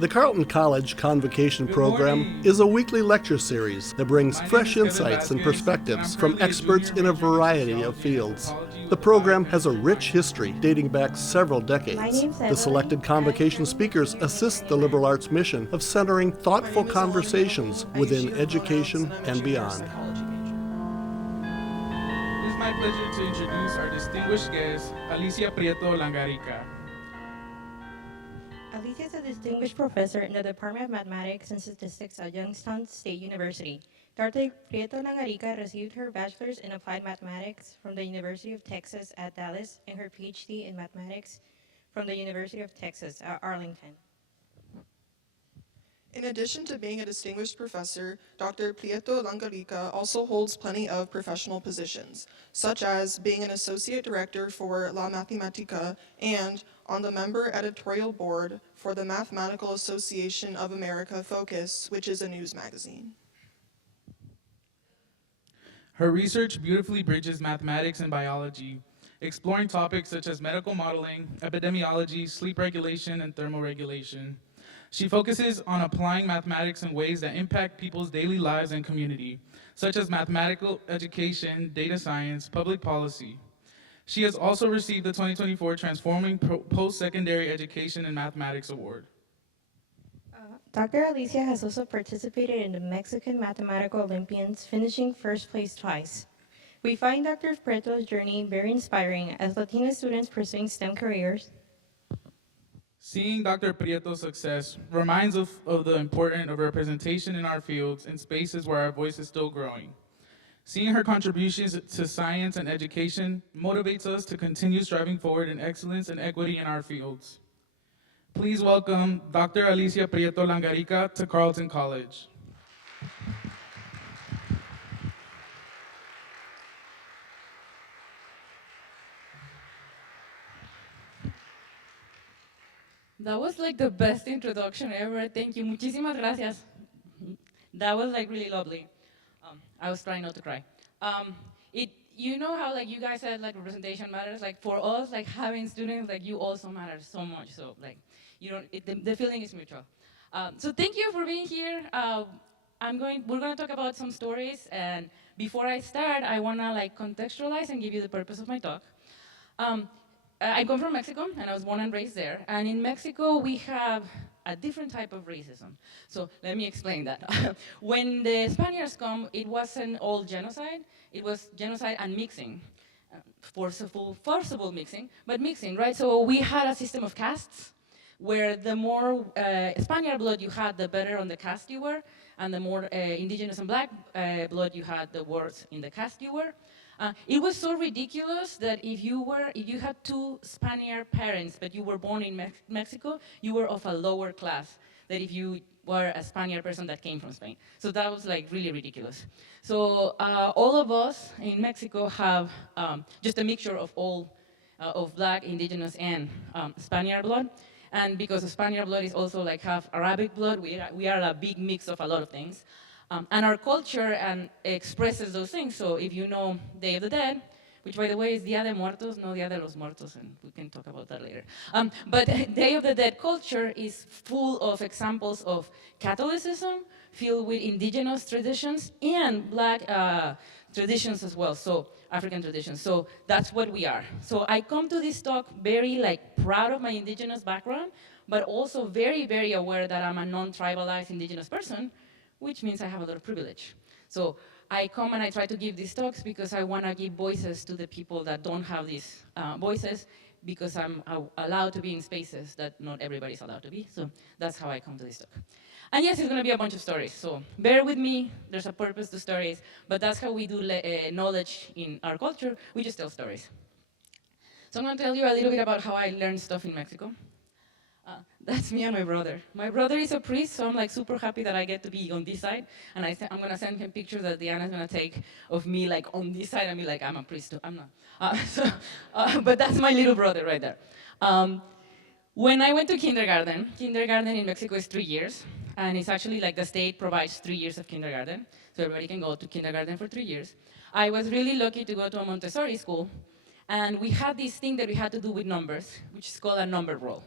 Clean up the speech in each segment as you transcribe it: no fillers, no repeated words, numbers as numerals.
The Carleton College Convocation program is a weekly lecture series that brings fresh insights and perspectives from experts in a variety of fields. The program has a rich history dating back several decades. The selected Convocation speakers assist the liberal arts mission of centering thoughtful conversations within education and beyond. It is my pleasure to introduce our distinguished guest, Alicia Prieto Langarica. Alicia is a distinguished professor in the Department of Mathematics and Statistics at Youngstown State University. Dr. Prieto Langarica received her bachelor's in applied mathematics from the University of Texas at Dallas and her PhD in mathematics from the University of Texas at Arlington. In addition to being a distinguished professor, Dr. Prieto Langarica also holds plenty of professional positions, such as being an associate director for La Mathematica and on the member editorial board for the Mathematical Association of America Focus, which is a news magazine. Her research beautifully bridges mathematics and biology, exploring topics such as medical modeling, epidemiology, sleep regulation, and thermoregulation. She focuses on applying mathematics in ways that impact people's daily lives and community, such as mathematical education, data science, public policy. She has also received the 2024 Transforming Post-Secondary Education in Mathematics Award. Dr. Alicia has also participated in the Mexican Mathematical Olympiads, finishing first place twice. We find Dr. Prieto's journey very inspiring as Latina students pursuing STEM careers. Seeing Dr. Prieto's success reminds us of the importance of representation in our fields and spaces where our voice is still growing. Seeing her contributions to science and education motivates us to continue striving forward in excellence and equity in our fields. Please welcome Dr. Alicia Prieto Langarica to Carleton College. That was like the best introduction ever. Thank you. Muchísimas gracias. That was like really lovely. I was trying not to cry. You know how like you guys said like representation matters. Like for us, like having students like you also matters so much. So like you don't. The feeling is mutual. So thank you for being here. We're gonna talk about some stories. And before I start, I wanna like contextualize and give you the purpose of my talk. I come from Mexico, and I was born and raised there. And in Mexico, we have a different type of racism. So let me explain that. When the Spaniards come, it wasn't all genocide. It was genocide and mixing. Forcible mixing, but mixing, right? So we had a system of castes, where the more Spaniard blood you had, the better on the caste you were, and the more indigenous and black blood you had, the worse in the caste you were. It was so ridiculous that if you had two Spaniard parents, but you were born in Mexico, you were of a lower class than if you were a Spaniard person that came from Spain. So that was like really ridiculous. So all of us in Mexico have just a mixture of all of black, indigenous, and Spaniard blood. And because the Spaniard blood is also like half Arabic blood, we are a big mix of a lot of things. And our culture expresses those things. So if you know Day of the Dead, which by the way is Dia de Muertos, no Dia de los Muertos, and we can talk about that later. But Day of the Dead culture is full of examples of Catholicism, filled with indigenous traditions and black traditions as well, so African traditions. So that's what we are. So I come to this talk very like proud of my indigenous background, but also very, very aware that I'm a non-tribalized indigenous person, which means I have a lot of privilege. So I come and I try to give these talks because I want to give voices to the people that don't have these voices, because I'm allowed to be in spaces that not everybody's allowed to be. So that's how I come to this talk. And yes, it's going to be a bunch of stories. So bear with me. There's a purpose to stories. But that's how we do knowledge in our culture. We just tell stories. So I'm going to tell you a little bit about how I learned stuff in Mexico. That's me and my brother. My brother is a priest, so I'm like super happy that I get to be on this side. And I'm going to send him pictures that Diana's going to take of me like on this side and be like, I'm a priest too. I'm not. But that's my little brother right there. When I went to kindergarten in Mexico is 3 years. And it's actually like the state provides 3 years of kindergarten. So everybody can go to kindergarten for 3 years. I was really lucky to go to a Montessori school. And we had this thing that we had to do with numbers, which is called a number roll.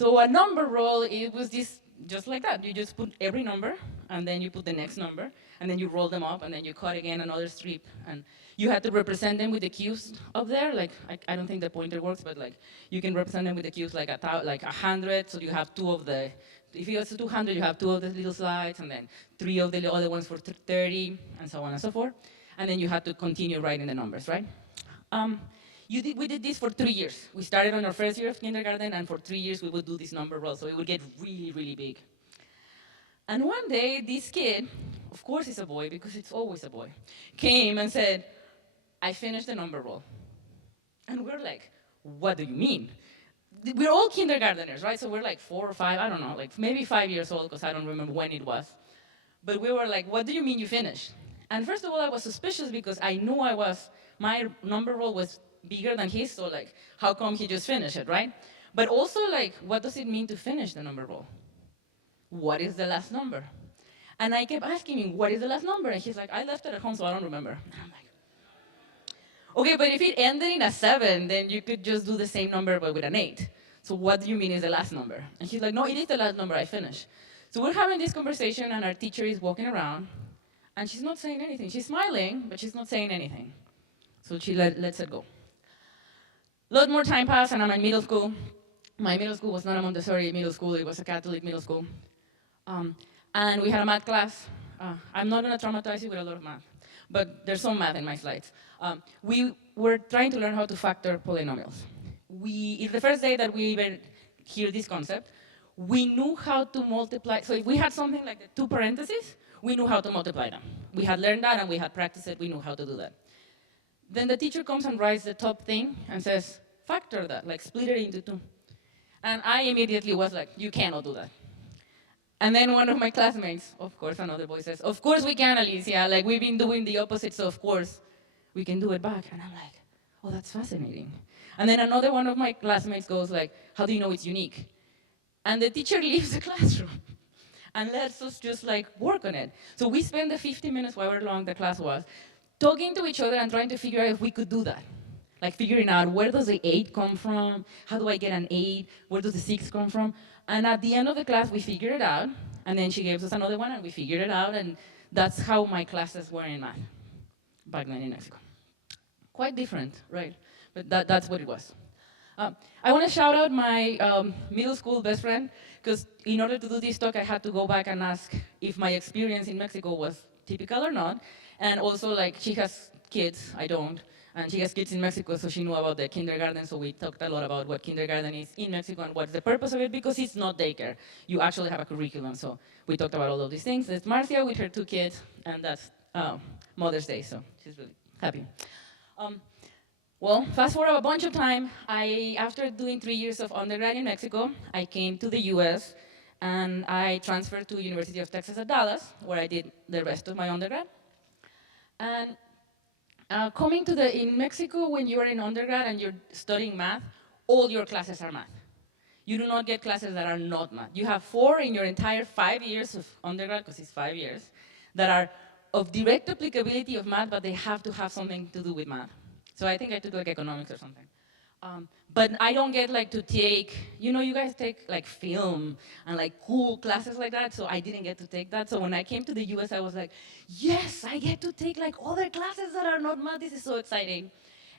So a number roll, it was just like that. You just put every number, and then you put the next number, and then you roll them up, and then you cut again another strip. And you had to represent them with the cues up there. Like, I don't think the pointer works, but like, you can represent them with the cues like 100, so you have two of the, if you go to 200, you have two of the little slides, and then 3 of the other ones for 30, and so on and so forth. And then you had to continue writing the numbers, right? We did this for 3 years. We started on our first year of kindergarten, and for 3 years we would do this number roll, so it would get really, really big. And one day, this kid, of course it's a boy, because it's always a boy, came and said, I finished the number roll. And we're like, what do you mean? We're all kindergarteners, right? So we're like 4 or 5, I don't know, like maybe 5 years old, because I don't remember when it was. But we were like, what do you mean you finished? And first of all, I was suspicious because I knew my number roll was bigger than his, so like, how come he just finished it, right? But also, like, what does it mean to finish the number roll? What is the last number? And I kept asking him, what is the last number? And he's like, I left it at home, so I don't remember. And I'm like, okay, but if it ended in a 7, then you could just do the same number, but with an 8. So what do you mean is the last number? And he's like, no, it is the last number, I finished. So we're having this conversation, and our teacher is walking around, and she's not saying anything. She's smiling, but she's not saying anything. So she lets it go. A lot more time passed, and I'm in middle school. My middle school was not a Montessori middle school, it was a Catholic middle school. And we had a math class. I'm not going to traumatize you with a lot of math, but there's some math in my slides. We were trying to learn how to factor polynomials. It's the first day that we even hear this concept. We knew how to multiply. So if we had something like the 2 parentheses, we knew how to multiply them. We had learned that, and we had practiced it. We knew how to do that. Then the teacher comes and writes the top thing and says, factor that, like split it into 2. And I immediately was like, you cannot do that. And then one of my classmates, of course, another boy says, of course we can, Alicia. Like, we've been doing the opposite, so of course we can do it back. And I'm like, oh, that's fascinating. And then another one of my classmates goes like, how do you know it's unique? And the teacher leaves the classroom and lets us just like work on it. So we spent the 50 minutes, however long the class was, talking to each other and trying to figure out if we could do that. Like figuring out, where does the 8 come from? How do I get an 8? Where does the 6 come from? And at the end of the class, we figured it out. And then she gave us another one, and we figured it out. And that's how my classes were in math back then in Mexico. Quite different, right? But that's what it was. I want to shout out my middle school best friend, because in order to do this talk, I had to go back and ask if my experience in Mexico was typical or not. And also, like, she has kids, I don't. And she has kids in Mexico, so she knew about the kindergarten, so we talked a lot about what kindergarten is in Mexico and what's the purpose of it, because it's not daycare. You actually have a curriculum, so we talked about all of these things. It's Marcia with her 2 kids, and that's Mother's Day, so she's really happy. Well, fast forward a bunch of time, after doing 3 years of undergrad in Mexico, I came to the US, and I transferred to University of Texas at Dallas, where I did the rest of my undergrad. And coming to in Mexico, when you're in undergrad and you're studying math, all your classes are math. You do not get classes that are not math. You have 4 in your entire 5 years of undergrad, because it's 5 years, that are of direct applicability of math, but they have to have something to do with math. So I think I took like economics or something. But I don't get like to take, you guys take like film and like cool classes like that, so I didn't get to take that. So when I came to the US, I was like, yes, I get to take like other classes that are not math, this is so exciting.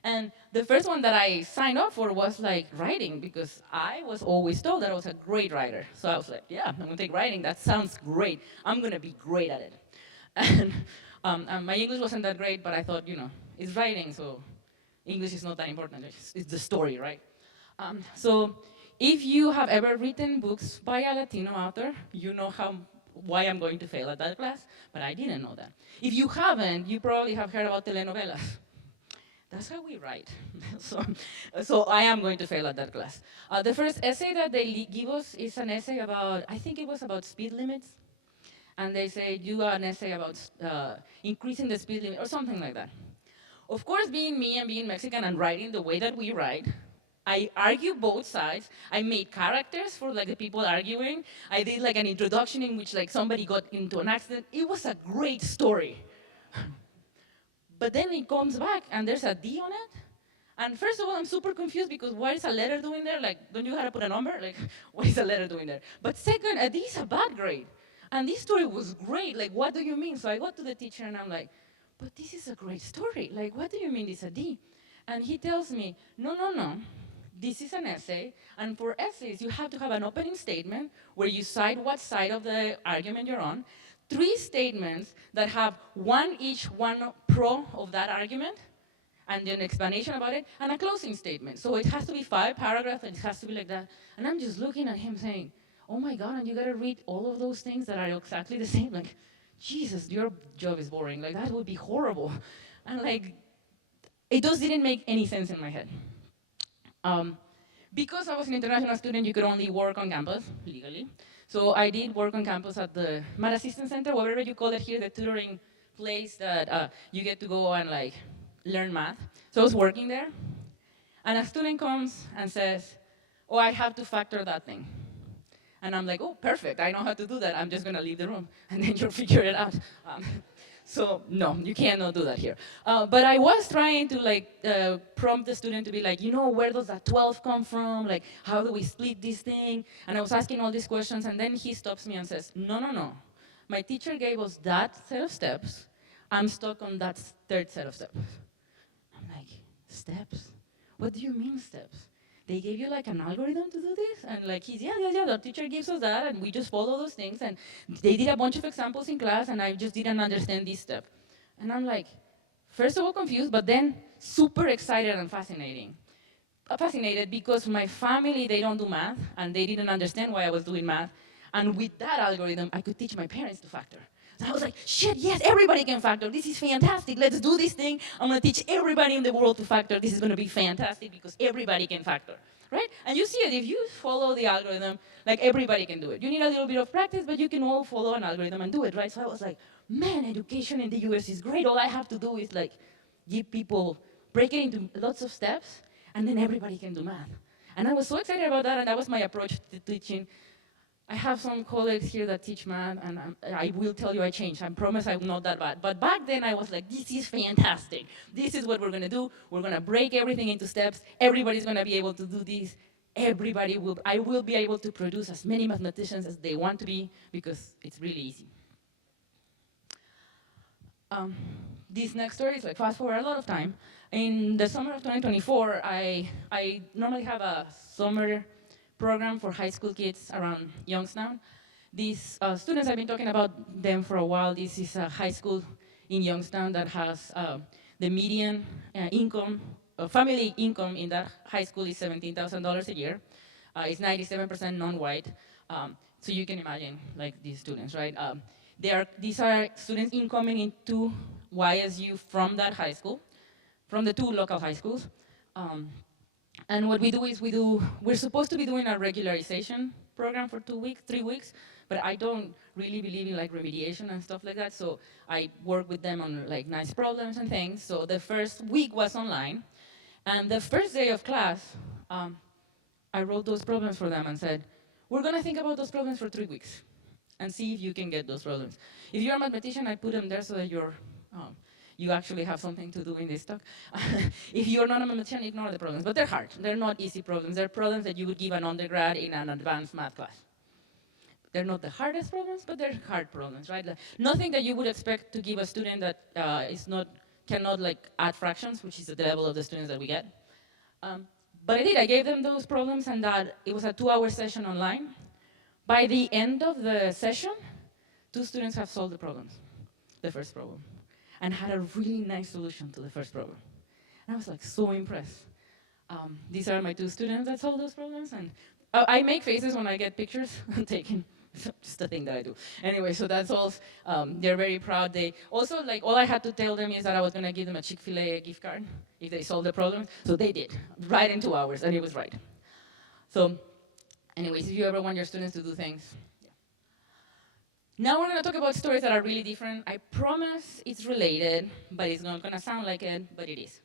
And the first one that I signed up for was like writing, because I was always told that I was a great writer. So I was like, yeah, I'm gonna take writing, that sounds great. I'm gonna be great at it. And my English wasn't that great, but I thought, it's writing, so English is not that important, it's the story, right? So if you have ever written books by a Latino author, you know why I'm going to fail at that class, but I didn't know that. If you haven't, you probably have heard about telenovelas. That's how we write. So I am going to fail at that class. The first essay that they give us is an essay about, I think it was about speed limits. And they say, do an essay about increasing the speed limit, or something like that. Of course, being me and being Mexican and writing the way that we write, I argue both sides. I made characters for like the people arguing. I did like an introduction in which like somebody got into an accident. It was a great story. But then it comes back and there's a D on it. And first of all, I'm super confused because what is a letter doing there? Like, don't you have to put a number? Like, what is a letter doing there? But second, this is a bad grade. And this story was great. Like, what do you mean? So I go to the teacher and I'm like, but this is a great story. Like, what do you mean it's a D? And he tells me, no, no, no. This is an essay, and for essays, you have to have an opening statement where you cite what side of the argument you're on, 3 statements that have one pro of that argument, and then an explanation about it, and a closing statement. So it has to be 5 paragraphs, and it has to be like that. And I'm just looking at him saying, oh my God, and you gotta read all of those things that are exactly the same. Like, Jesus, your job is boring. Like, that would be horrible. And like, it just didn't make any sense in my head. Because I was an international student, you could only work on campus legally. So I did work on campus at the Math Assistance Center, whatever you call it here, the tutoring place that you get to go and like learn math. So I was working there, and a student comes and says, oh, I have to factor that thing. And I'm like, oh, perfect, I know how to do that. I'm just gonna leave the room, and then you'll figure it out. So no, you cannot do that here. But I was trying to like prompt the student to be like, you know, where does that 12 come from? Like, how do we split this thing? And I was asking all these questions, and then he stops me and says, no, no, no. My teacher gave us that set of steps. I'm stuck on that 3rd set of steps. I'm like, steps? What do you mean steps? They gave you like an algorithm to do this? And like, he's, yeah, the teacher gives us that, and we just follow those things. And they did a bunch of examples in class, and I just didn't understand this step. And I'm like, first of all confused, but then super excited and fascinated because my family, they don't do math, and they didn't understand why I was doing math. And with that algorithm, I could teach my parents to factor. So I was like, shit, yes, everybody can factor. This is fantastic. Let's do this thing. I'm going to teach everybody in the world to factor. This is going to be fantastic because everybody can factor, right? And you see it. If you follow the algorithm, like everybody can do it. You need a little bit of practice, but you can all follow an algorithm and do it, right? So I was like, man, education in the US is great. All I have to do is like give people, break it into lots of steps, and then everybody can do math. And I was so excited about that, and that was my approach to teaching. I have some colleagues here that teach math, and I will tell you I changed. I promise I'm not that bad. But back then I was like, this is fantastic. This is what we're gonna do. We're gonna break everything into steps. Everybody's gonna be able to do this. I will be able to produce as many mathematicians as they want to be because it's really easy. This next story is like fast forward a lot of time. In the summer of 2024, I normally have a summer program for high school kids around Youngstown. These students, I've been talking about them for a while. This is a high school in Youngstown that has the median income, family income in that high school is $17,000 a year. It's 97% non-white. So you can imagine like these students, right? These are students incoming into YSU from that high school, from the 2 local high schools. And what we do is we're supposed to be doing a regularization program for 3 weeks, but I don't really believe in like remediation and stuff like that, so I work with them on like nice problems and things. So the first week was online, and the first day of class, I wrote those problems for them and said, we're gonna think about those problems for 3 weeks and see if you can get those problems. If you're a mathematician, I put them there so that you actually have something to do in this talk. If you're not a mathematician, ignore the problems. But they're hard. They're not easy problems. They're problems that you would give an undergrad in an advanced math class. They're not the hardest problems, but they're hard problems, right? Like, nothing that you would expect to give a student that cannot like add fractions, which is the level of the students that we get. But I did. I gave them those problems, and it was a 2-hour session online. By the end of the session, 2 students have solved the problems, the first problem, and had a really nice solution to the first problem. And I was like so impressed. These are my 2 students that solved those problems, and I make faces when I get pictures taken. Just a thing that I do. Anyway, so that's all. They're very proud. They also, like, all I had to tell them is that I was gonna give them a Chick-fil-A gift card if they solved the problem. So they did, right in 2 hours, and it was right. So, anyways, if you ever want your students to do things. Now we're gonna talk about stories that are really different. I promise it's related, but it's not gonna sound like it, but it is.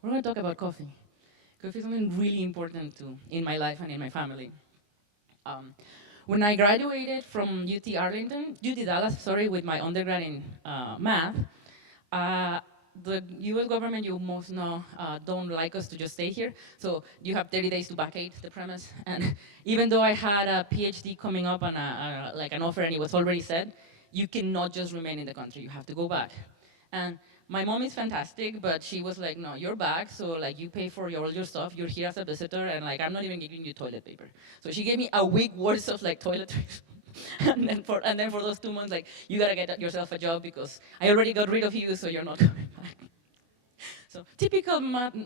We're gonna talk about coffee. Coffee is something really important in my life and in my family. When I graduated from UT Dallas, with my undergrad in math, The US government, you most know, don't like us to just stay here. So you have 30 days to vacate the premise. And even though I had a PhD coming up and like an offer and it was already set, you cannot just remain in the country. You have to go back. And my mom is fantastic, but she was like, no, you're back, so like you pay for all your stuff, you're here as a visitor, and like I'm not even giving you toilet paper. So she gave me a week worth of like toiletries. and then for those 2 months, like you gotta get yourself a job because I already got rid of you, so you're not coming back. So typical,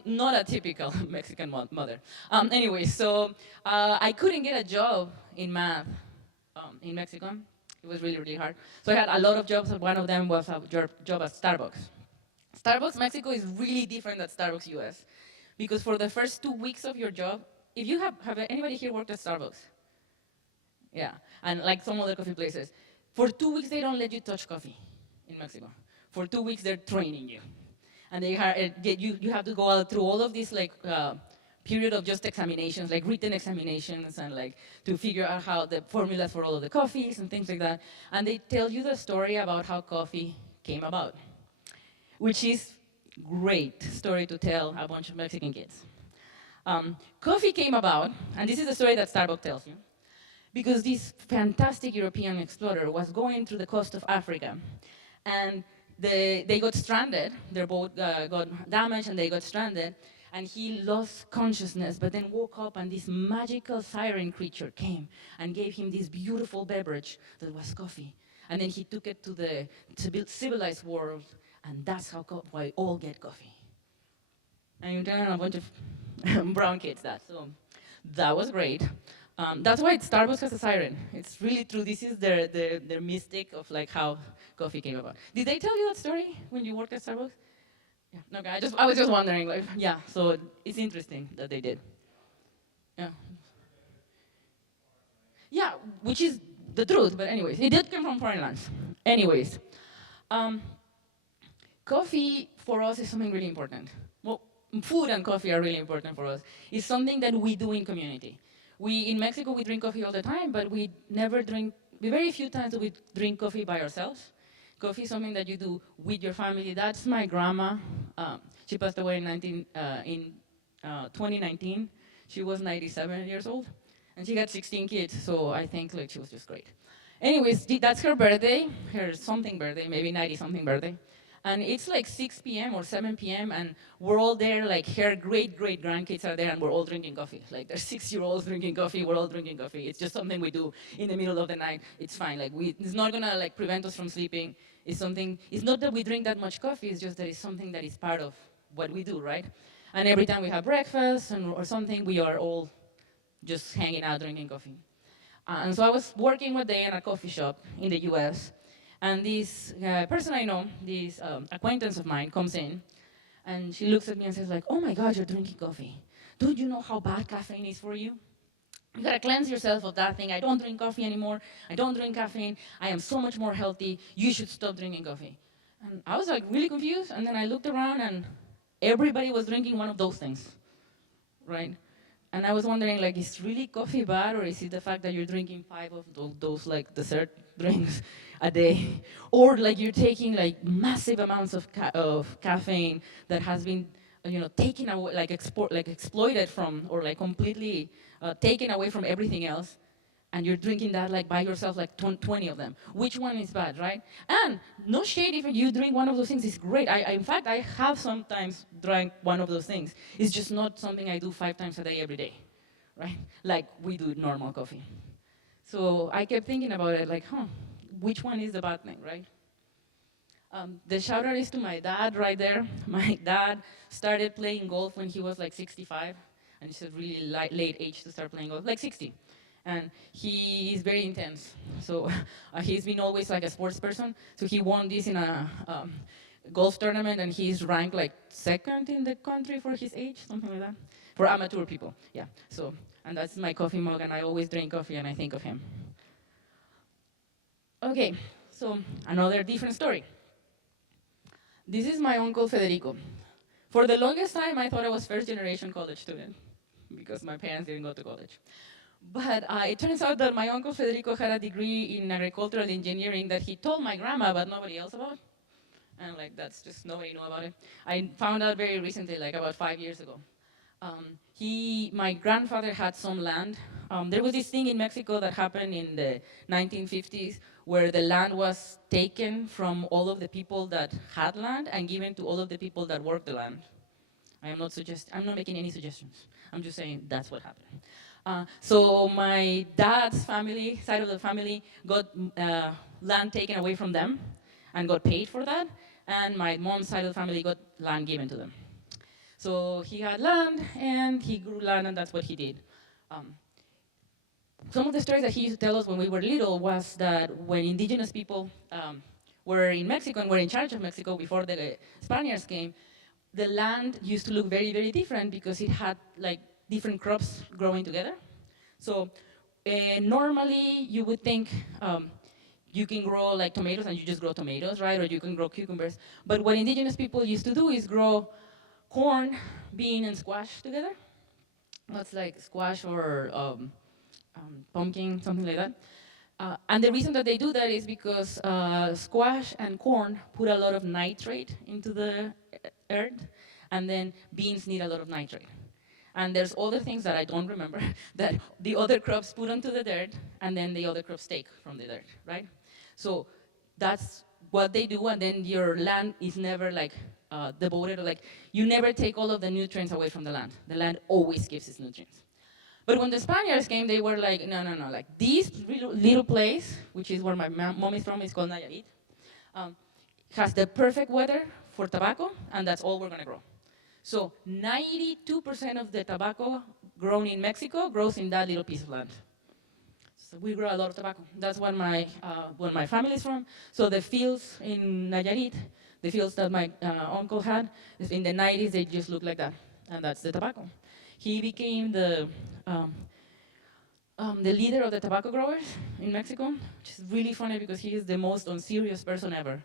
not a typical Mexican mother. Anyway, so I couldn't get a job in math in Mexico. It was really, really hard. So I had a lot of jobs, and one of them was a job at Starbucks. Starbucks Mexico is really different than Starbucks US, because for the first 2 weeks of your job, if you have anybody here worked at Starbucks? Yeah, and like some other coffee places. For 2 weeks, they don't let you touch coffee in Mexico. For 2 weeks, they're training you. And you have to go out through all of these like period of just examinations, like written examinations, and like to figure out how the formulas for all of the coffees and things like that. And they tell you the story about how coffee came about, which is great story to tell a bunch of Mexican kids. Coffee came about, and this is the story that Starbucks tells you, because this fantastic European explorer was going through the coast of Africa, and they got stranded. Their boat got damaged, and they got stranded, and he lost consciousness, but then woke up, and this magical siren creature came and gave him this beautiful beverage that was coffee. And then he took it to the civilized world, and that's how we all get coffee. And you're telling a bunch of brown kids that, so that was great. That's why Starbucks has a siren. It's really true. This is their mystic of like how coffee came about. Did they tell you that story when you worked at Starbucks? Yeah. Okay. I was just wondering. Like, yeah. So it's interesting that they did. Yeah. Yeah, which is the truth. But anyways, it did come from foreign lands. Anyways, coffee for us is something really important. Well, food and coffee are really important for us. It's something that we do in community. In Mexico, we drink coffee all the time, but we very few times do we drink coffee by ourselves. Coffee is something that you do with your family. That's my grandma. She passed away in 2019. She was 97 years old, and she got 16 kids, so I think like she was just great. Anyways, that's her birthday, her something birthday, maybe 90-something birthday. And it's like 6 p.m. or 7 p.m. and we're all there, like her great-great-grandkids are there, and we're all drinking coffee. Like there's 6-year-olds drinking coffee, we're all drinking coffee. It's just something we do in the middle of the night. It's fine, like it's not gonna like prevent us from sleeping. It's not that we drink that much coffee, it's just that it's something that is part of what we do, right? And every time we have breakfast or something, we are all just hanging out drinking coffee. And so I was working one day in a coffee shop in the US, and this person I know, this acquaintance of mine, comes in, and she looks at me and says like, oh my God, you're drinking coffee. Don't you know how bad caffeine is for you? You gotta cleanse yourself of that thing. I don't drink coffee anymore. I don't drink caffeine. I am so much more healthy. You should stop drinking coffee. And I was like really confused, and then I looked around and everybody was drinking one of those things, right? And I was wondering, like, is really coffee bad, or is it the fact that you're drinking 5 of those like dessert drinks a day, or like you're taking like massive amounts of caffeine that has been, taken away, like exploited from, or like completely taken away from everything else, and you're drinking that like by yourself, like 20 of them. Which one is bad, right? And no shade if you drink one of those things, it's great. In fact, I have sometimes drank one of those things. It's just not something I do 5 times a day, every day, right? Like we do normal coffee. So I kept thinking about it, like, which one is the bad thing, right? The shout out is to my dad right there. My dad started playing golf when he was like 65, and it's a really late age to start playing golf, like 60. And he is very intense. So he's been always like a sports person. So he won this in a golf tournament, and he's ranked like 2nd in the country for his age, something like that, for amateur people. Yeah. So, and that's my coffee mug, and I always drink coffee, and I think of him. Okay, so another different story. This is my uncle Federico. For the longest time, I thought I was first-generation college student because my parents didn't go to college. But it turns out that my uncle Federico had a degree in agricultural engineering that he told my grandma, but nobody else about. and like that's just nobody knew about it. I found out very recently, like about 5 years ago. My grandfather had some land. There was this thing in Mexico that happened in the 1950s where the land was taken from all of the people that had land and given to all of the people that worked the land. I'm not making any suggestions. I'm just saying that's what happened. So my dad's family, side of the family, got land taken away from them and got paid for that. And my mom's side of the family got land given to them. So he had land and he grew land and that's what he did. Some of the stories that he used to tell us when we were little was that when indigenous people were in Mexico and were in charge of Mexico before the Spaniards came, the land used to look very, very different because it had like different crops growing together. So normally you would think you can grow like tomatoes and you just grow tomatoes, right? Or you can grow cucumbers. But what indigenous people used to do is grow corn, bean, and squash together. That's like squash or pumpkin, something like that. And the reason that they do that is because squash and corn put a lot of nitrate into the earth, and then beans need a lot of nitrate. And there's other things that I don't remember that the other crops put onto the dirt, and then the other crops take from the dirt, right? So that's what they do, and then your land is never like devoted, or like you never take all of the nutrients away from the land. The land always gives its nutrients. But when the Spaniards came, they were like, no, like this little place, which is where my mom is from, is called Nayarit, has the perfect weather for tobacco, and that's all we're gonna grow. So 92% of the tobacco grown in Mexico grows in that little piece of land. So we grow a lot of tobacco. That's where my family is from. So the fields in Nayarit, the fields that my uncle had, in the 90s, they just look like that, and that's the tobacco. He became the leader of the tobacco growers in Mexico, which is really funny because he is the most unserious person ever.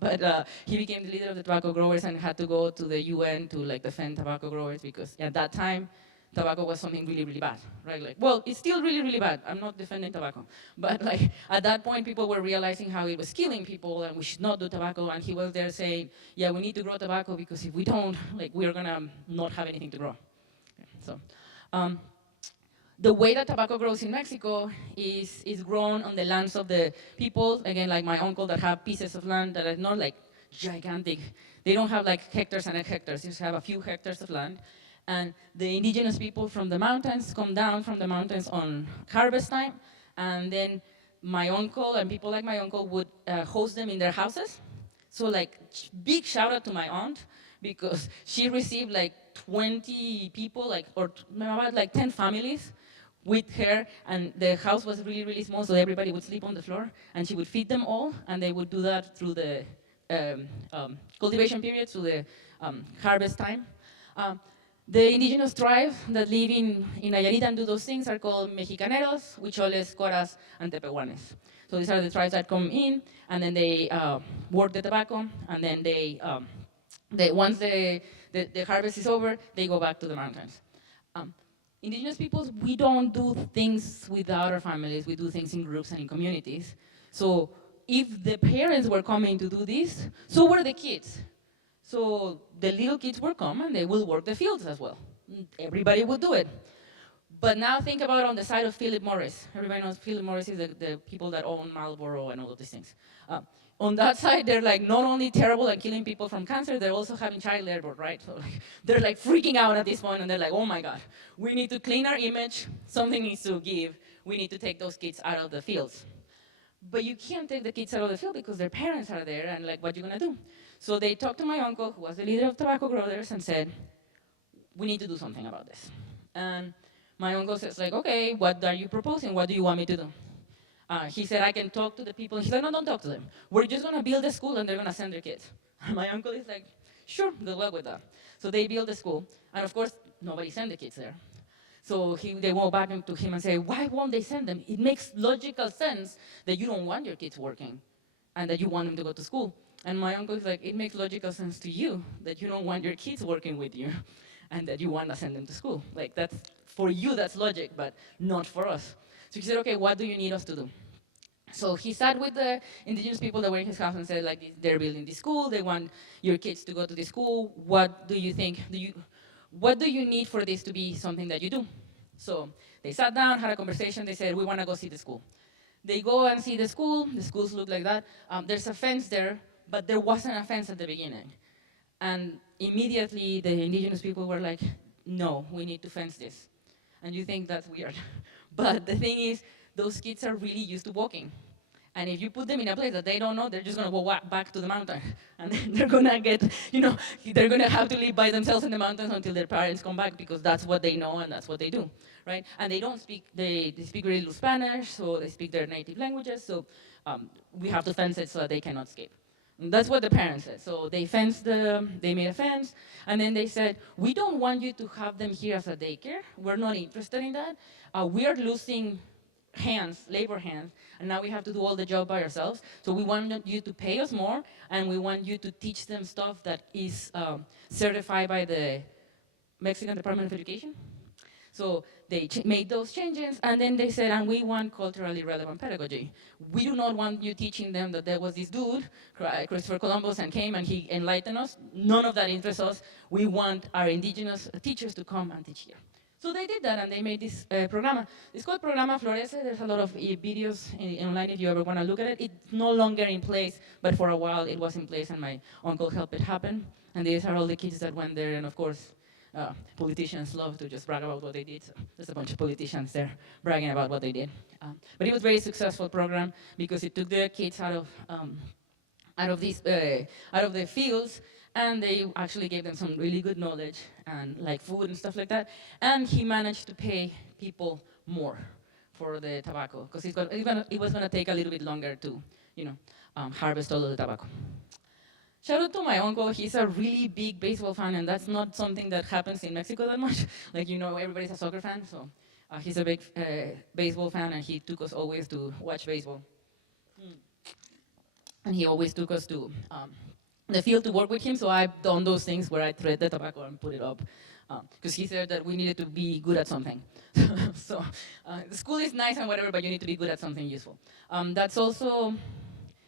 But he became the leader of the tobacco growers and had to go to the UN to like defend tobacco growers because at that time, tobacco was something really, really bad, right? Like, well, it's still really, really bad. I'm not defending tobacco. But like at that point, people were realizing how it was killing people and we should not do tobacco. And he was there saying, yeah, we need to grow tobacco because if we don't, like we're gonna not have anything to grow. So the way that tobacco grows in Mexico is grown on the lands of the people, again, like my uncle that have pieces of land that are not like gigantic. They don't have like hectares and hectares, they just have a few hectares of land. And the indigenous people from the mountains come down from the mountains on harvest time, and then my uncle and people like my uncle would host them in their houses. So like big shout out to my aunt, because she received like 20 people, or about like 10 families with her, and the house was really, really small, so everybody would sleep on the floor, and she would feed them all, and they would do that through the cultivation period, through the harvest time. The indigenous tribes that live in Nayarit and do those things are called Mexicaneros, Huicholes, Coras, and Tepehuanes. So these are the tribes that come in, and then they work the tobacco, and then once the harvest is over, they go back to the mountains. Indigenous peoples, we don't do things without our families. We do things in groups and in communities. So if the parents were coming to do this, so were the kids. So the little kids will come and they will work the fields as well. Everybody would do it. But now think about on the side of Philip Morris. Everybody knows Philip Morris is the people that own Marlboro and all of these things. On that side, they're like not only terrible at killing people from cancer, they're also having child labor, right? So like, they're like freaking out at this point, and they're like, oh my God, we need to clean our image, something needs to give, we need to take those kids out of the fields. But you can't take the kids out of the field because their parents are there, and like, what are you gonna do? So they talked to my uncle, who was the leader of tobacco growers, and said, we need to do something about this. And my uncle says like, okay, what are you proposing? What do you want me to do? He said, I can talk to the people. He said, no, don't talk to them. We're just gonna build a school and they're gonna send their kids. And my uncle is like, sure, good luck with that. So they build a school, and of course, nobody sent the kids there. So they went back to him and say, why won't they send them? It makes logical sense that you don't want your kids working and that you want them to go to school. And my uncle is like, it makes logical sense to you that you don't want your kids working with you and that you want to send them to school. Like that's, for you, that's logic, but not for us. So he said, okay, what do you need us to do? So he sat with the indigenous people that were in his house and said, like, they're building this school, they want your kids to go to this school. What do you think? What do you need for this to be something that you do? So they sat down, had a conversation, they said, we want to go see the school. They go and see the schools look like that. There's a fence there, but there wasn't a fence at the beginning. And immediately the indigenous people were like, no, we need to fence this. And you think that's weird. But the thing is, those kids are really used to walking. And if you put them in a place that they don't know, they're just gonna go back to the mountain. And then they're gonna get, they're gonna have to live by themselves in the mountains until their parents come back, because that's what they know and that's what they do, right? And they don't speak, they speak very little Spanish, so they speak their native languages, so we have to fence it so that they cannot escape. And that's what the parents said. So they they made a fence, and then they said, we don't want you to have them here as a daycare. We're not interested in that. We are losing labor hands, and now we have to do all the job by ourselves. So we want you to pay us more, and we want you to teach them stuff that is certified by the Mexican Department of Education. So they made those changes, and then they said, and we want culturally relevant pedagogy. We do not want you teaching them that there was this dude, Christopher Columbus, and came and he enlightened us. None of that interests us. We want our indigenous teachers to come and teach here. So they did that, and they made this programa. It's called Programa Florece. There's a lot of videos online if you ever want to look at it. It's no longer in place, but for a while it was in place, and my uncle helped it happen. And these are all the kids that went there, and of course, politicians love to just brag about what they did. So there's a bunch of politicians there bragging about what they did. But it was a very successful program because it took the kids out of the fields, and they actually gave them some really good knowledge and like food and stuff like that. And he managed to pay people more for the tobacco, because it was gonna take a little bit longer to, harvest all of the tobacco. Shout out to my uncle. He's a really big baseball fan, and that's not something that happens in Mexico that much. Like, everybody's a soccer fan, so he's a big baseball fan, and he took us always to watch baseball. And he always took us to the field to work with him, so I've done those things where I thread the tobacco and put it up, because he said that we needed to be good at something. So the school is nice and whatever, but you need to be good at something useful. That's also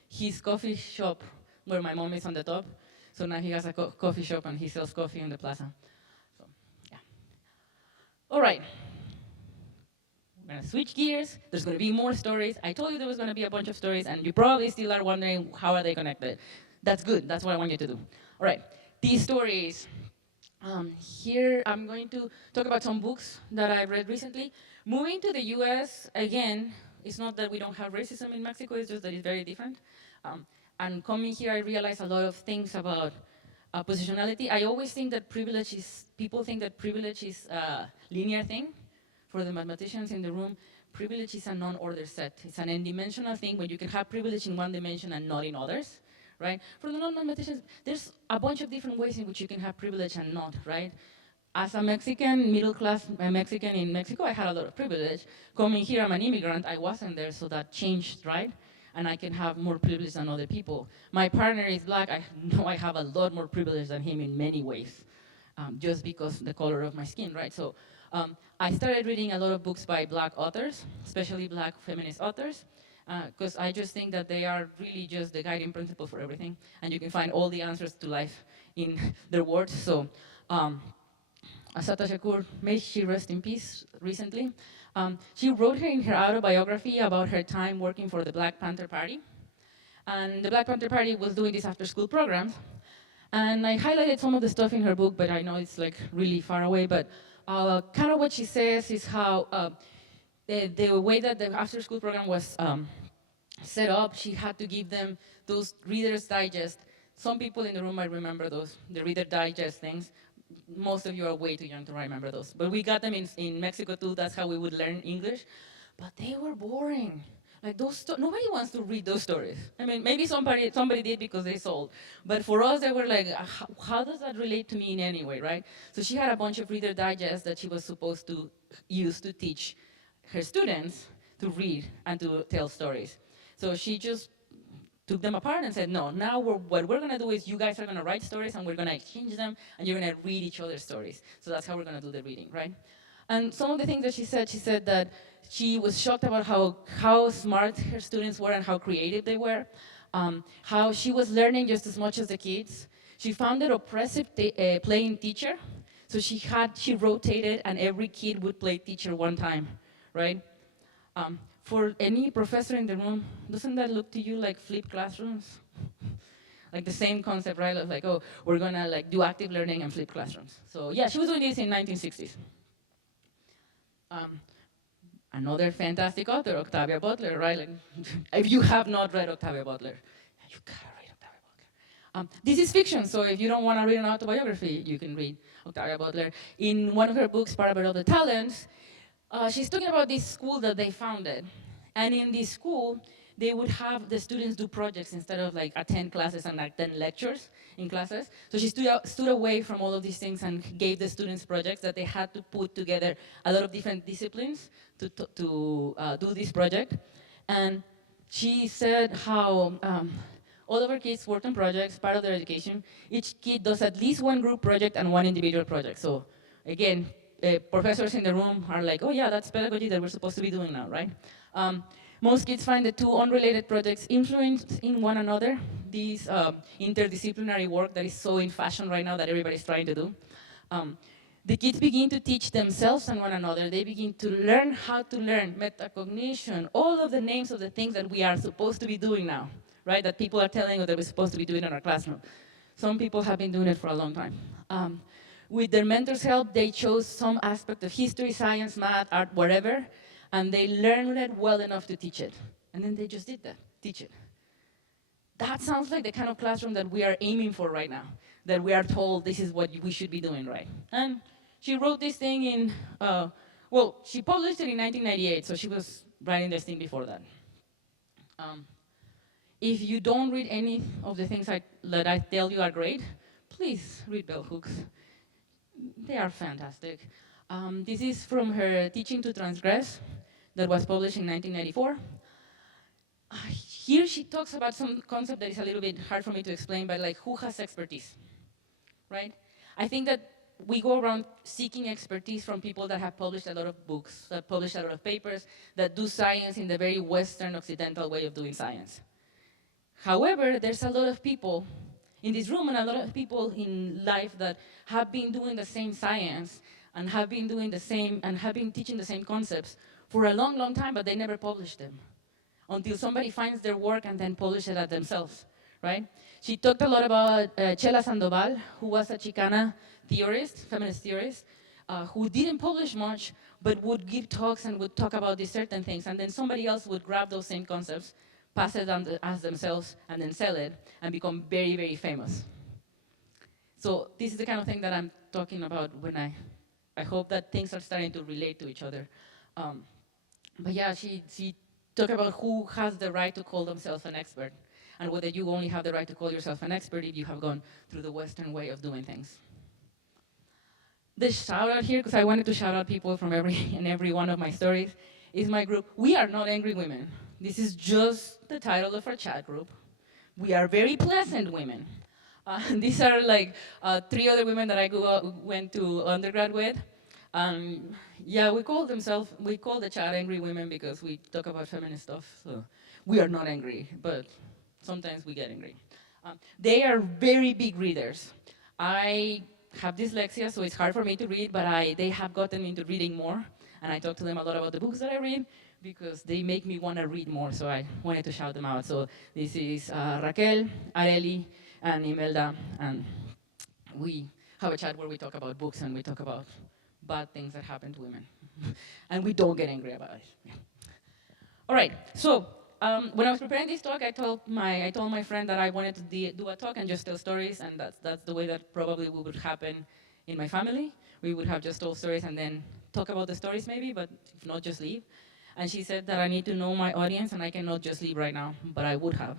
his coffee shop, where my mom is on the top. So now he has a coffee shop, and he sells coffee in the plaza. So, yeah. All right. We're gonna switch gears. There's gonna be more stories. I told you there was gonna be a bunch of stories, and you probably still are wondering, how are they connected? That's good. That's what I want you to do. All right. These stories. Here I'm going to talk about some books that I read recently. Moving to the US, again, it's not that we don't have racism in Mexico, it's just that it's very different. And coming here, I realized a lot of things about positionality. I always think that people think that privilege is a linear thing. For the mathematicians in the room, privilege is a non-order set. It's an n-dimensional thing where you can have privilege in one dimension and not in others, right? For the non-mathematicians, there's a bunch of different ways in which you can have privilege and not, right? As a Mexican, middle-class Mexican in Mexico, I had a lot of privilege. Coming here, I'm an immigrant, I wasn't there, so that changed, right? And I can have more privilege than other people. My partner is black, I know I have a lot more privilege than him in many ways, just because the color of my skin, right? So I started reading a lot of books by black authors, especially black feminist authors, because I just think that they are really just the guiding principle for everything, and you can find all the answers to life in their words. So Assata Shakur, may she rest in peace, recently. She wrote in her autobiography about her time working for the Black Panther Party. And the Black Panther Party was doing these after-school programs. And I highlighted some of the stuff in her book, but I know it's like really far away. But kind of what she says is how the way that the after-school program was set up, she had to give them those Reader's Digest. Some people in the room might remember those, the Reader Digest things. Most of you are way too young to remember those. But we got them in Mexico too, that's how we would learn English. But they were boring. Like nobody wants to read those stories. I mean, maybe somebody did because they sold. But for us, they were like, how does that relate to me in any way, right? So she had a bunch of Reader Digests that she was supposed to use to teach her students to read and to tell stories. So she just took them apart and said, no, now what we're gonna do is you guys are gonna write stories and we're gonna exchange them and you're gonna read each other's stories. So that's how we're gonna do the reading, right? And some of the things that she said that she was shocked about how smart her students were and how creative they were, how she was learning just as much as the kids. She found it oppressive playing teacher, so she rotated and every kid would play teacher one time, right? For any professor in the room, doesn't that look to you like flipped classrooms? Like the same concept, right? Of like, oh, we're gonna like do active learning and flip classrooms. So yeah, she was doing this in 1960s. Another fantastic author, Octavia Butler, right? Like, if you have not read Octavia Butler, you gotta read Octavia Butler. This is fiction, so if you don't want to read an autobiography, you can read Octavia Butler. In one of her books, Parable of the Talents, she's talking about this school that they founded. And in this school, they would have the students do projects instead of like attend classes and attend lectures in classes. So she stood away from all of these things and gave the students projects that they had to put together a lot of different disciplines to do this project. And she said how all of her kids worked on projects, part of their education. Each kid does at least one group project and one individual project. So again, professors in the room are like, oh yeah, that's pedagogy that we're supposed to be doing now, right? Most kids find the two unrelated projects influenced in one another, this interdisciplinary work that is so in fashion right now that everybody's trying to do. The kids begin to teach themselves and one another. They begin to learn how to learn, metacognition, all of the names of the things that we are supposed to be doing now, right? That people are telling us that we're supposed to be doing in our classroom. Some people have been doing it for a long time. With their mentors' help, they chose some aspect of history, science, math, art, whatever, and they learned it well enough to teach it. And then they just did that, teach it. That sounds like the kind of classroom that we are aiming for right now, that we are told this is what we should be doing, right? And she wrote this thing in, well, she published it in 1998, so she was writing this thing before that. If you don't read any of the things that I tell you are great, please read bell hooks. They are fantastic. This is from her Teaching to Transgress that was published in 1994. Here she talks about some concept that is a little bit hard for me to explain, but like who has expertise, right? I think that we go around seeking expertise from people that have published a lot of books, that publish a lot of papers, that do science in the very Western Occidental way of doing science. However, there's a lot of people in this room and a lot of people in life that have been doing the same science and have been doing the same and have been teaching the same concepts for a long, long time, but they never published them until somebody finds their work and then publish it themselves, right? She talked a lot about Chela Sandoval, who was a Chicana theorist, feminist theorist, who didn't publish much, but would give talks and would talk about these certain things, and then somebody else would grab those same concepts, pass it on as themselves, and then sell it, and become very, very famous. So this is the kind of thing that I'm talking about when I hope that things are starting to relate to each other. But yeah, she talked about who has the right to call themselves an expert, and whether you only have the right to call yourself an expert if you have gone through the Western way of doing things. The shout out here, because I wanted to shout out people from every one of my stories, is my group. We are not angry women. This is just the title of our chat group. We are very pleasant women. These are like 3 other women that I went to undergrad with. Yeah, we call the chat angry women because we talk about feminist stuff. So we are not angry, but sometimes we get angry. They are very big readers. I have dyslexia, so it's hard for me to read, but they have gotten into reading more, and I talk to them a lot about the books that I read because they make me want to read more, so I wanted to shout them out. So this is Raquel, Areli, and Imelda, and we have a chat where we talk about books and we talk about bad things that happen to women. And we don't get angry about it. Yeah. All right, so when I was preparing this talk, I told my friend that I wanted to do a talk and just tell stories, and that's the way that probably would happen in my family. We would have just told stories and then talk about the stories maybe, but if not, just leave. And she said that I need to know my audience and I cannot just leave right now, but I would have.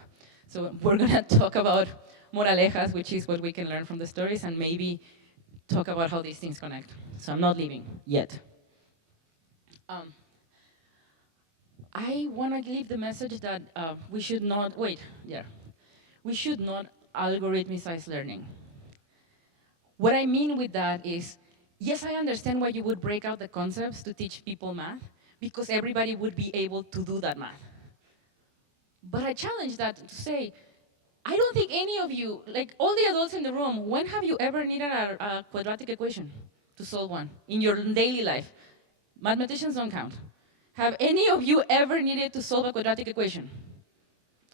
So we're gonna talk about moralejas, which is what we can learn from the stories, and maybe talk about how these things connect. So I'm not leaving yet. I want to leave the message that we should not algorithmicize learning. What I mean with that is Yes, I understand why you would break out the concepts to teach people math, because everybody would be able to do that math. But I challenge that to say, I don't think any of you, like all the adults in the room, when have you ever needed a quadratic equation to solve one in your daily life? Mathematicians don't count. Have any of you ever needed to solve a quadratic equation?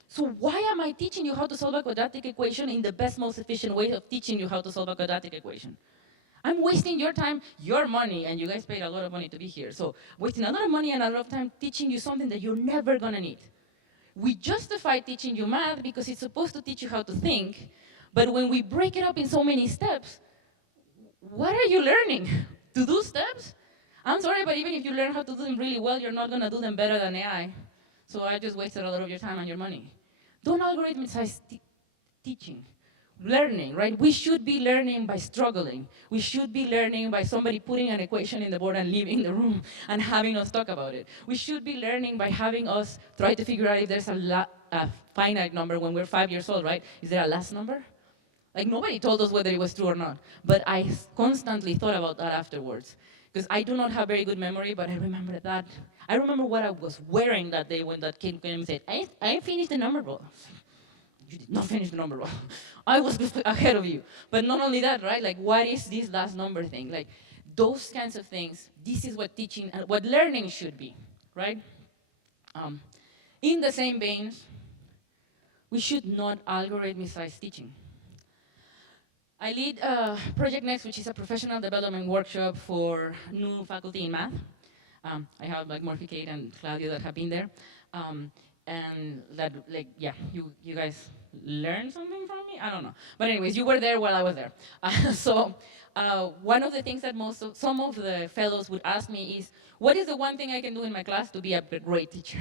So why am I teaching you how to solve a quadratic equation in the best, most efficient way of teaching you how to solve a quadratic equation? I'm wasting your time, your money, and you guys paid a lot of money to be here. So wasting a lot of money and a lot of time teaching you something that you're never gonna need. We justify teaching you math because it's supposed to teach you how to think, but when we break it up in so many steps, what are you learning? To do steps? I'm sorry, but even if you learn how to do them really well, you're not gonna do them better than AI. So I just wasted a lot of your time and your money. Don't algorithmize teaching. Learning, right? We should be learning by struggling. We should be learning by somebody putting an equation in the board and leaving the room and having us talk about it. We should be learning by having us try to figure out if there's a finite number when we're 5 years old, right? Is there a last number? Like nobody told us whether it was true or not. But I constantly thought about that afterwards. Because I do not have very good memory, but I remember that. I remember what I was wearing that day when that kid came and said, I finished the number book. You did not finish the number well. I was ahead of you. But not only that, right? Like, what is this last number thing? Like, those kinds of things, this is what teaching, what learning should be, right? In the same veins, we should not algorithmicize teaching. I lead Project Next, which is a professional development workshop for new faculty in math. I have like Morphy, Kate, and Claudia that have been there. And that, like, yeah, you guys learned something from me? I don't know. But anyways, you were there while I was there. So one of the things that some of the fellows would ask me is, what is the one thing I can do in my class to be a great teacher?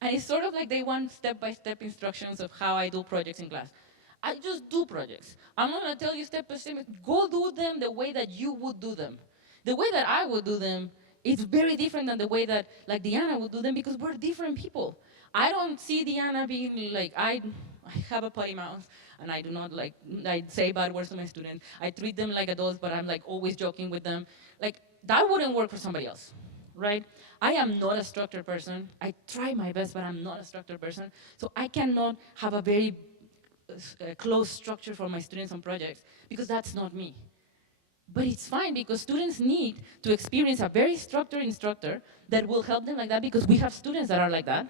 And it's sort of like they want step-by-step instructions of how I do projects in class. I just do projects. I'm not gonna tell you step-by-step, go do them the way that you would do them. The way that I would do them, it's very different than the way that like Diana would do them because we're different people. I don't see Diana being like, I have a potty mouth and I do not like, I say bad words to my students. I treat them like adults, but I'm like always joking with them. Like that wouldn't work for somebody else, right? I am not a structured person. I try my best, but I'm not a structured person. So I cannot have a very close structure for my students on projects because that's not me. But it's fine because students need to experience a very structured instructor that will help them like that because we have students that are like that.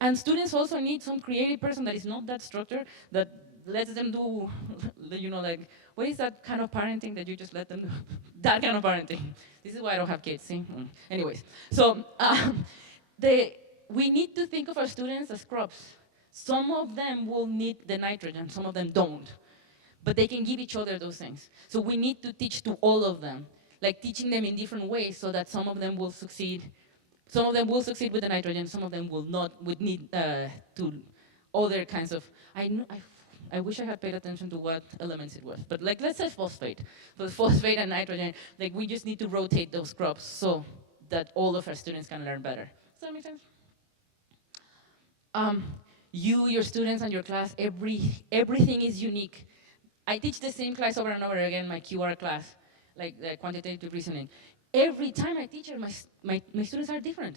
And students also need some creative person that is not that structured, that lets them do, you know, like, what is that kind of parenting that you just let them do? That kind of parenting. This is why I don't have kids, see? Anyways, so we need to think of our students as crops. Some of them will need the nitrogen, some of them don't. But they can give each other those things. So we need to teach to all of them, like teaching them in different ways so that some of them will succeed. Some of them will succeed with the nitrogen, some of them will not, would need to other kinds of, I wish I had paid attention to what elements it was, but like let's say phosphate. So phosphate and nitrogen, like we just need to rotate those crops so that all of our students can learn better. Does that make sense? Your students, and your class, everything is unique. I teach the same class over and over again, my QR class, like the quantitative reasoning. Every time I teach it, my students are different.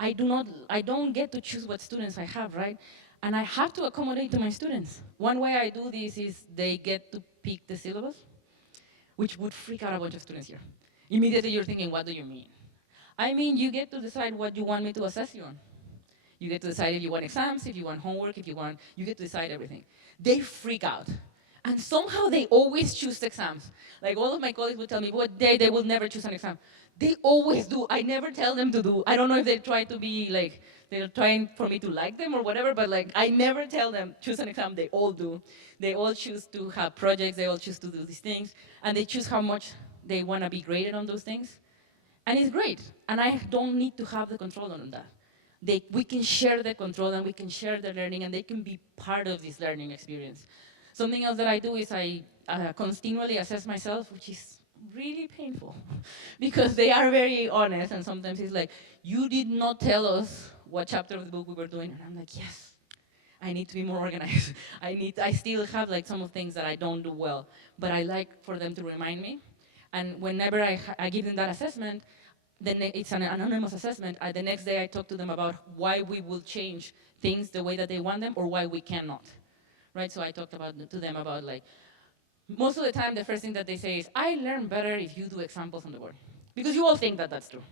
I don't get to choose what students I have, right? And I have to accommodate to my students. One way I do this is they get to pick the syllabus, which would freak out a bunch of students here. Immediately you're thinking, what do you mean? I mean, you get to decide what you want me to assess you on. You get to decide if you want exams, if you want homework, you get to decide everything. They freak out. And somehow they always choose exams. Like all of my colleagues would tell me, what day they will never choose an exam. They always do. I never tell them to do. I don't know if they try to be like, they're trying for me to like them or whatever, but like I never tell them choose an exam. They all do. They all choose to have projects. They all choose to do these things. And they choose how much they want to be graded on those things. And it's great. And I don't need to have the control on that. We can share the control and we can share the learning and they can be part of this learning experience. Something else that I do is I continually assess myself, which is really painful because they are very honest and sometimes it's like, you did not tell us what chapter of the book we were doing. And I'm like, yes, I need to be more organized. I still have like some of things that I don't do well, but I like for them to remind me. And whenever I give them that assessment, then it's an anonymous assessment. The next day I talk to them about why we will change things the way that they want them or why we cannot, right? So I talked to them about like, most of the time the first thing that they say is, I learn better if you do examples on the board. Because you all think that that's true.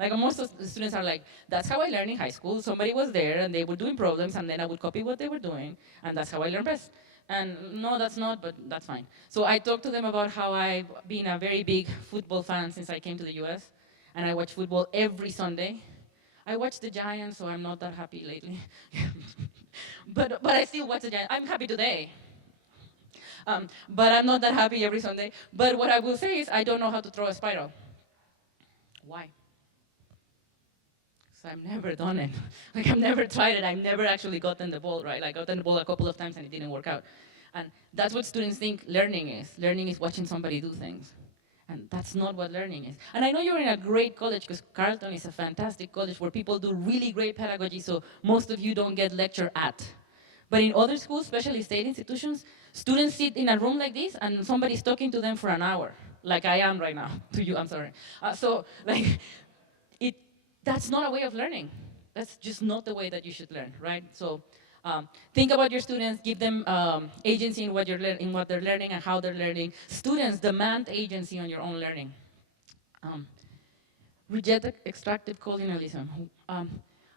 Like most of the students are like, that's how I learned in high school. Somebody was there and they were doing problems and then I would copy what they were doing and that's how I learned best. And no, that's not, but that's fine. So I talked to them about how I've been a very big football fan since I came to the US. And I watch football every Sunday. I watch the Giants, so I'm not that happy lately. but I still watch the Giants. I'm happy today. But I'm not that happy every Sunday. But what I will say is I don't know how to throw a spiral. Why? Because I've never done it. Like I've never tried it. I've never actually gotten the ball right. I gotten the ball a couple of times and it didn't work out. And that's what students think learning is. Learning is watching somebody do things. And that's not what learning is. And I know you're in a great college because Carleton is a fantastic college where people do really great pedagogy, so most of you don't get lecture at. But in other schools, especially state institutions, students sit in a room like this and somebody's talking to them for an hour, like I am right now to you, I'm sorry. So like, that's not a way of learning. That's just not the way that you should learn, right? So think about your students, give them agency in what they're learning and how they're learning. Students demand agency on your own learning. Reject extractive colonialism.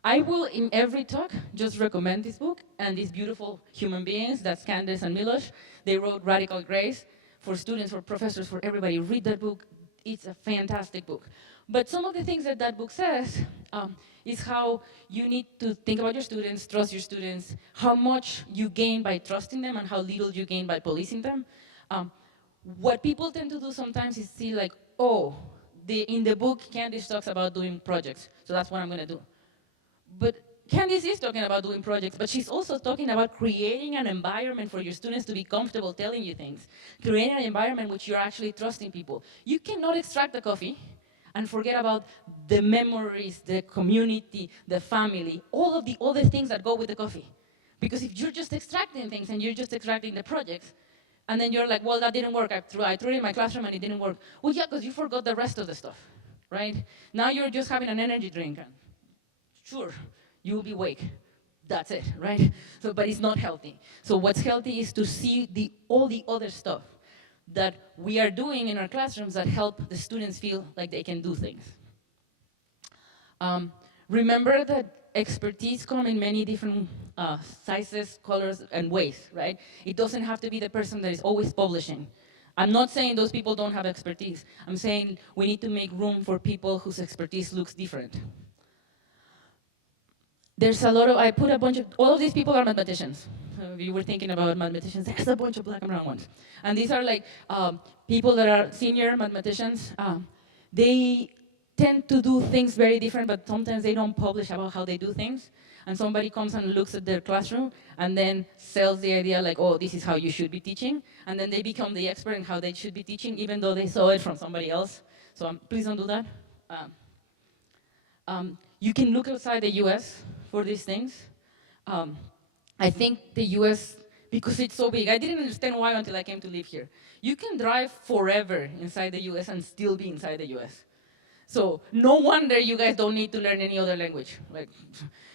I will, in every talk, just recommend this book and these beautiful human beings, that's Candace and Milosh. They wrote Radical Grace for students, for professors, for everybody. Read that book. It's a fantastic book. But some of the things that that book says is how you need to think about your students, trust your students, how much you gain by trusting them and how little you gain by policing them. What people tend to do sometimes is see like, oh, in the book, Candice talks about doing projects, so that's what I'm gonna do. But Candice is talking about doing projects, but she's also talking about creating an environment for your students to be comfortable telling you things, creating an environment in which you're actually trusting people. You cannot extract the coffee and forget about the memories, the community, the family, all of the other things that go with the coffee. Because if you're just extracting things and you're just extracting the projects, and then you're like, well, that didn't work. I threw it in my classroom and it didn't work. Well, yeah, because you forgot the rest of the stuff, right? Now you're just having an energy drink. And sure, you'll be awake. That's it, right? So, but it's not healthy. So what's healthy is to see all the other stuff that we are doing in our classrooms that help the students feel like they can do things. Remember that expertise comes in many different sizes, colors, and ways, right? It doesn't have to be the person that is always publishing. I'm not saying those people don't have expertise. I'm saying we need to make room for people whose expertise looks different. There's a lot of, I put a bunch of, all of these people are mathematicians. If you were thinking about mathematicians, there's a bunch of black and brown ones. And these are like people that are senior mathematicians. They tend to do things very different, but sometimes they don't publish about how they do things. And somebody comes and looks at their classroom and then sells the idea like, oh, this is how you should be teaching. And then they become the expert in how they should be teaching, even though they saw it from somebody else. So please don't do that. You can look outside the US for these things. I think the US, because it's so big, I didn't understand why until I came to live here. You can drive forever inside the US and still be inside the US. So no wonder you guys don't need to learn any other language. Like,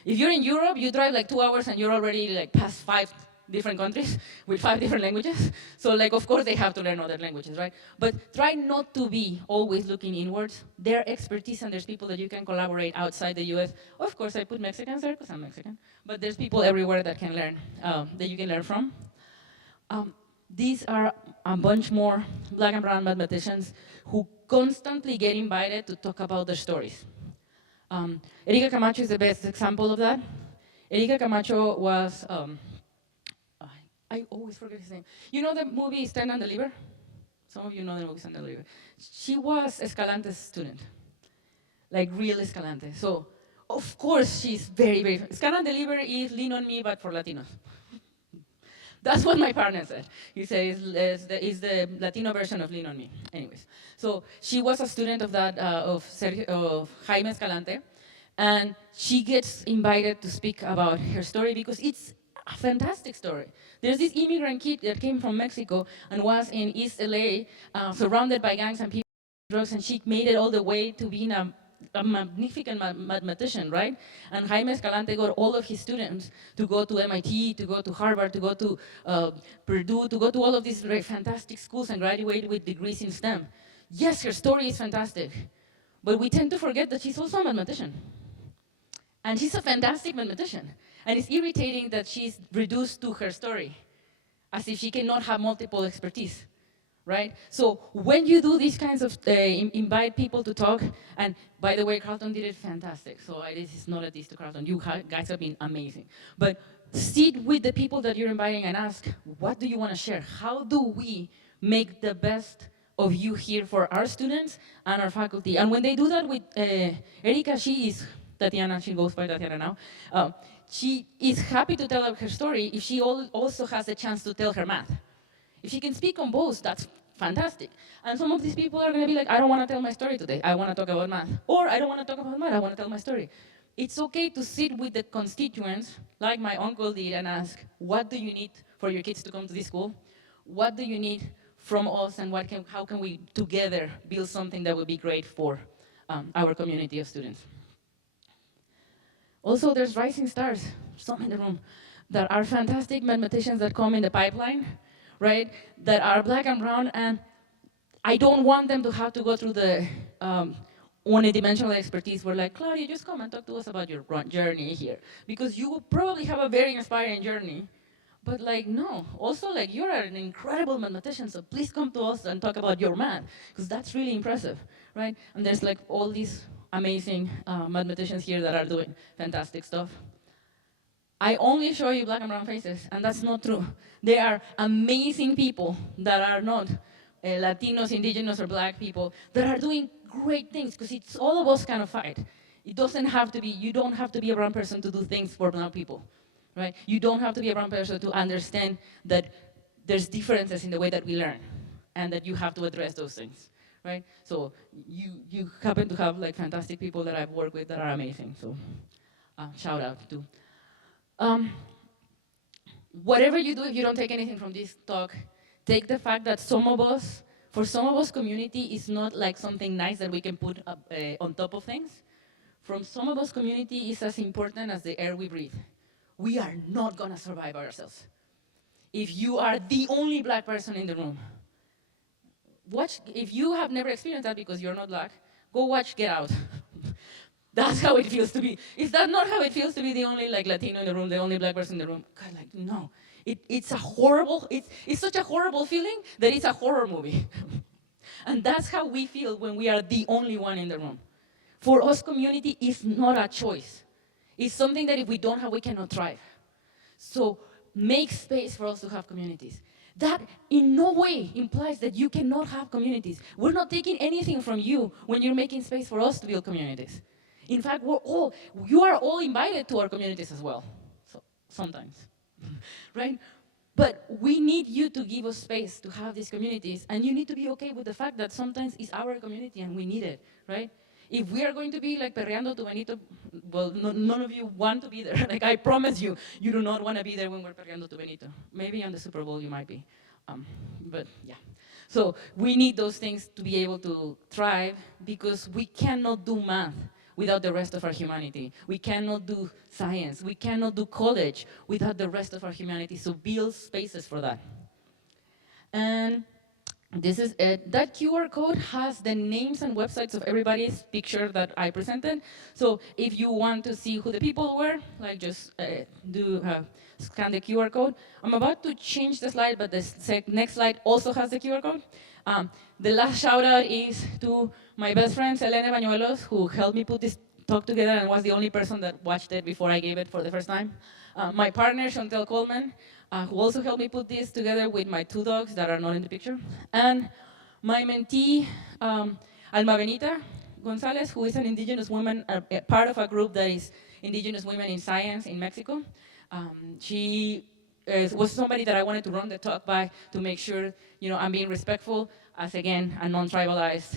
if you're in Europe, you drive like 2 hours and you're already like past 5 different countries with 5 different languages. So like, of course they have to learn other languages, right? But try not to be always looking inwards. There are expertise and there's people that you can collaborate outside the US. Of course, I put Mexicans there because I'm Mexican, but there's people everywhere that can learn, that you can learn from. These are a bunch more black and brown mathematicians who constantly get invited to talk about their stories. Erika Camacho is the best example of that. Erika Camacho was, I always forget his name. You know the movie Stand and Deliver? Some of you know the movie Stand and Deliver. She was Escalante's student, like real Escalante. So, of course, she's very, very, Stand and Deliver is Lean on Me, but for Latinos. That's what my partner said. He says it's the Latino version of Lean on Me. Anyways, so she was a student of that, of Jaime Escalante, and she gets invited to speak about her story because it's a fantastic story. There's this immigrant kid that came from Mexico and was in East LA, surrounded by gangs and people drugs, and she made it all the way to being a magnificent mathematician, right? And Jaime Escalante got all of his students to go to MIT, to go to Harvard, to go to Purdue, to go to all of these very fantastic schools and graduate with degrees in STEM. Yes, her story is fantastic, but we tend to forget that she's also a mathematician. And she's a fantastic mathematician. And it's irritating that she's reduced to her story, as if she cannot have multiple expertise, right? So when you do these kinds of, invite people to talk, and by the way, Carleton did it fantastic, so this is not a diss to Carleton, you guys have been amazing. But sit with the people that you're inviting and ask, what do you want to share? How do we make the best of you here for our students and our faculty? And when they do that with Erika, she is Tatiana, she goes by Tatiana now. She is happy to tell her story if she also has a chance to tell her math. If she can speak on both, that's fantastic. And some of these people are going to be like, I don't want to tell my story today. I want to talk about math. Or I don't want to talk about math. I want to tell my story. It's okay to sit with the constituents, like my uncle did, and ask, what do you need for your kids to come to this school? What do you need from us, and how can we together build something that will be great for our community of students? Also, there's rising stars, some in the room, that are fantastic mathematicians that come in the pipeline, right? That are black and brown, and I don't want them to have to go through the unidimensional expertise where like, Claudia, just come and talk to us about your journey here. Because you will probably have a very inspiring journey, but like, no. Also, like, you're an incredible mathematician, so please come to us and talk about your math, because that's really impressive, right? And there's like all these amazing mathematicians here that are doing fantastic stuff. I only show you black and brown faces, and that's not true. There are amazing people that are not Latinos, indigenous, or black people that are doing great things, because it's all of us kind of fight. It doesn't have to be, you don't have to be a brown person to do things for brown people, right? You don't have to be a brown person to understand that there's differences in the way that we learn, and that you have to address those things. Right? So you happen to have like fantastic people that I've worked with that are amazing. So shout out to. Whatever you do, if you don't take anything from this talk, take the fact that for some of us, community is not like something nice that we can put up, on top of things. From some of us, community is as important as the air we breathe. We are not gonna survive ourselves. If you are the only black person in the room, if you have never experienced that because you're not black, go watch Get Out. That's how it feels to be. Is that not how it feels to be the only like Latino in the room, the only black person in the room? God, like, no. It's such a horrible feeling that it's a horror movie. And that's how we feel when we are the only one in the room. For us, community is not a choice. It's something that if we don't have, we cannot thrive. So make space for us to have communities. That in no way implies that you cannot have communities. We're not taking anything from you when you're making space for us to build communities. In fact, you are all invited to our communities as well, so sometimes, right? But we need you to give us space to have these communities, and you need to be okay with the fact that sometimes it's our community and we need it, right? If we are going to be like perreando to Benito, well, none of you want to be there. Like, I promise you, you do not want to be there when we're perreando to Benito. Maybe on the Super Bowl you might be, but yeah. So we need those things to be able to thrive, because we cannot do math without the rest of our humanity. We cannot do science. We cannot do college without the rest of our humanity. So build spaces for that. And this is it. That QR code has the names and websites of everybody's picture that I presented. So if you want to see who the people were, like just scan the QR code. I'm about to change the slide, but the next slide also has the QR code. The last shout out is to my best friend, Selene Bañuelos, who helped me put this talk together and was the only person that watched it before I gave it for the first time. My partner, Chantel Coleman, who also helped me put this together with my two dogs that are not in the picture. And my mentee, Alma Benita Gonzalez, who is an indigenous woman, part of a group that is indigenous women in science in Mexico. She was somebody that I wanted to run the talk by to make sure, I'm being respectful as, again, a non-tribalized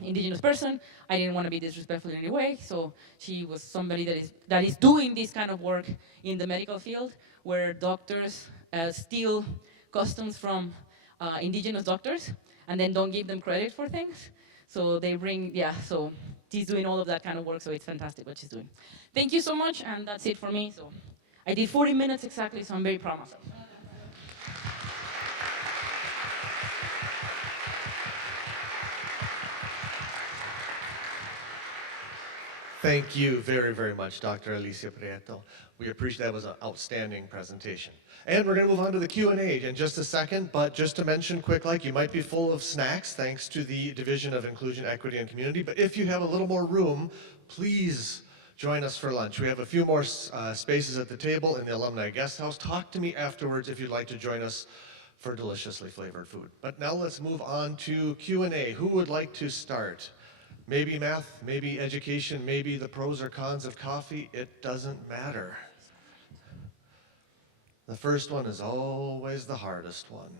indigenous person. I didn't want to be disrespectful in any way, so she was somebody that is doing this kind of work in the medical field, where doctors steal customs from indigenous doctors and then don't give them credit for things. So they bring, yeah, so she's doing all of that kind of work, so it's fantastic what she's doing. Thank you so much, and that's it for me. So I did 40 minutes exactly, so I'm very proud of myself. Thank you very, very much, Dr. Alicia Prieto. We appreciate that was an outstanding presentation. And we're going to move on to the Q&A in just a second, but just to mention quick, like you might be full of snacks thanks to the Division of Inclusion, Equity, and Community, but if you have a little more room, please join us for lunch. We have a few more spaces at the table in the Alumni Guest House. Talk to me afterwards if you'd like to join us for deliciously flavored food. But now let's move on to Q&A. Who would like to start? Maybe math, maybe education, maybe the pros or cons of coffee. It doesn't matter. The first one is always the hardest one.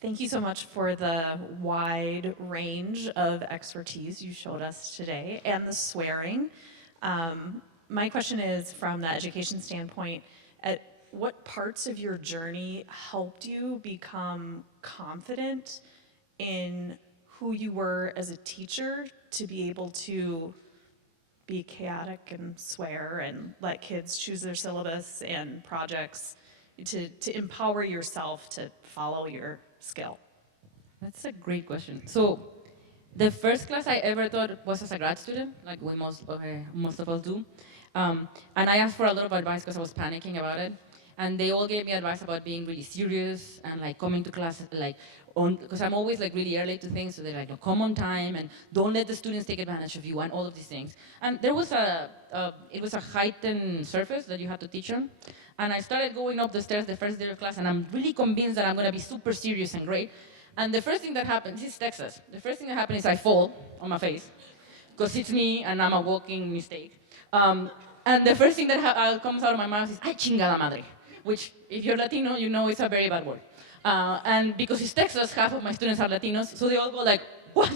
Thank you so much for the wide range of expertise you showed us today and the swearing. My question is, from the education standpoint, what parts of your journey helped you become confident in who you were as a teacher to be able to be chaotic and swear and let kids choose their syllabus and projects, to empower yourself to follow your skill? That's a great question. So the first class I ever taught was as a grad student, like we most of us do. And I asked for a lot of advice because I was panicking about it. And they all gave me advice about being really serious and like coming to class like on, because I'm always like really early to things, so they're like, no, come on time and don't let the students take advantage of you and all of these things. And there was it was a heightened surface that you had to teach on. And I started going up the stairs the first day of class, and I'm really convinced that I'm gonna be super serious and great. And the first thing that happened, this is Texas, the first thing that happened is I fall on my face, because it's me and I'm a walking mistake. And the first thing that comes out of my mouth is, ay chingada madre, which if you're Latino, you know it's a very bad word. And because it's Texas, half of my students are Latinos, so they all go like, what?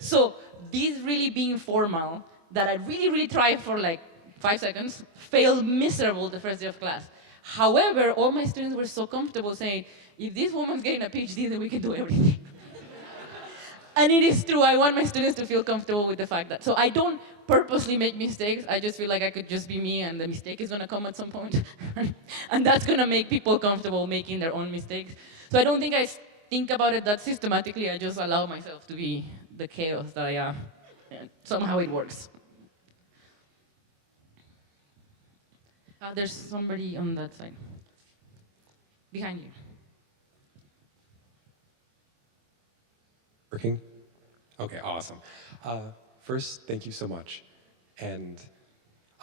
So this really being formal, that I really, really tried for like 5 seconds, failed miserable the first day of class. However, all my students were so comfortable saying, if this woman's getting a PhD, then we can do everything. And it is true, I want my students to feel comfortable with the fact that, so I don't purposely make mistakes, I just feel like I could just be me and the mistake is gonna come at some point. And that's gonna make people comfortable making their own mistakes. So I don't think I think about it that systematically, I just allow myself to be the chaos that I am. And somehow it works. There's somebody on that side. Behind you. Working? Okay, awesome. First, thank you so much. And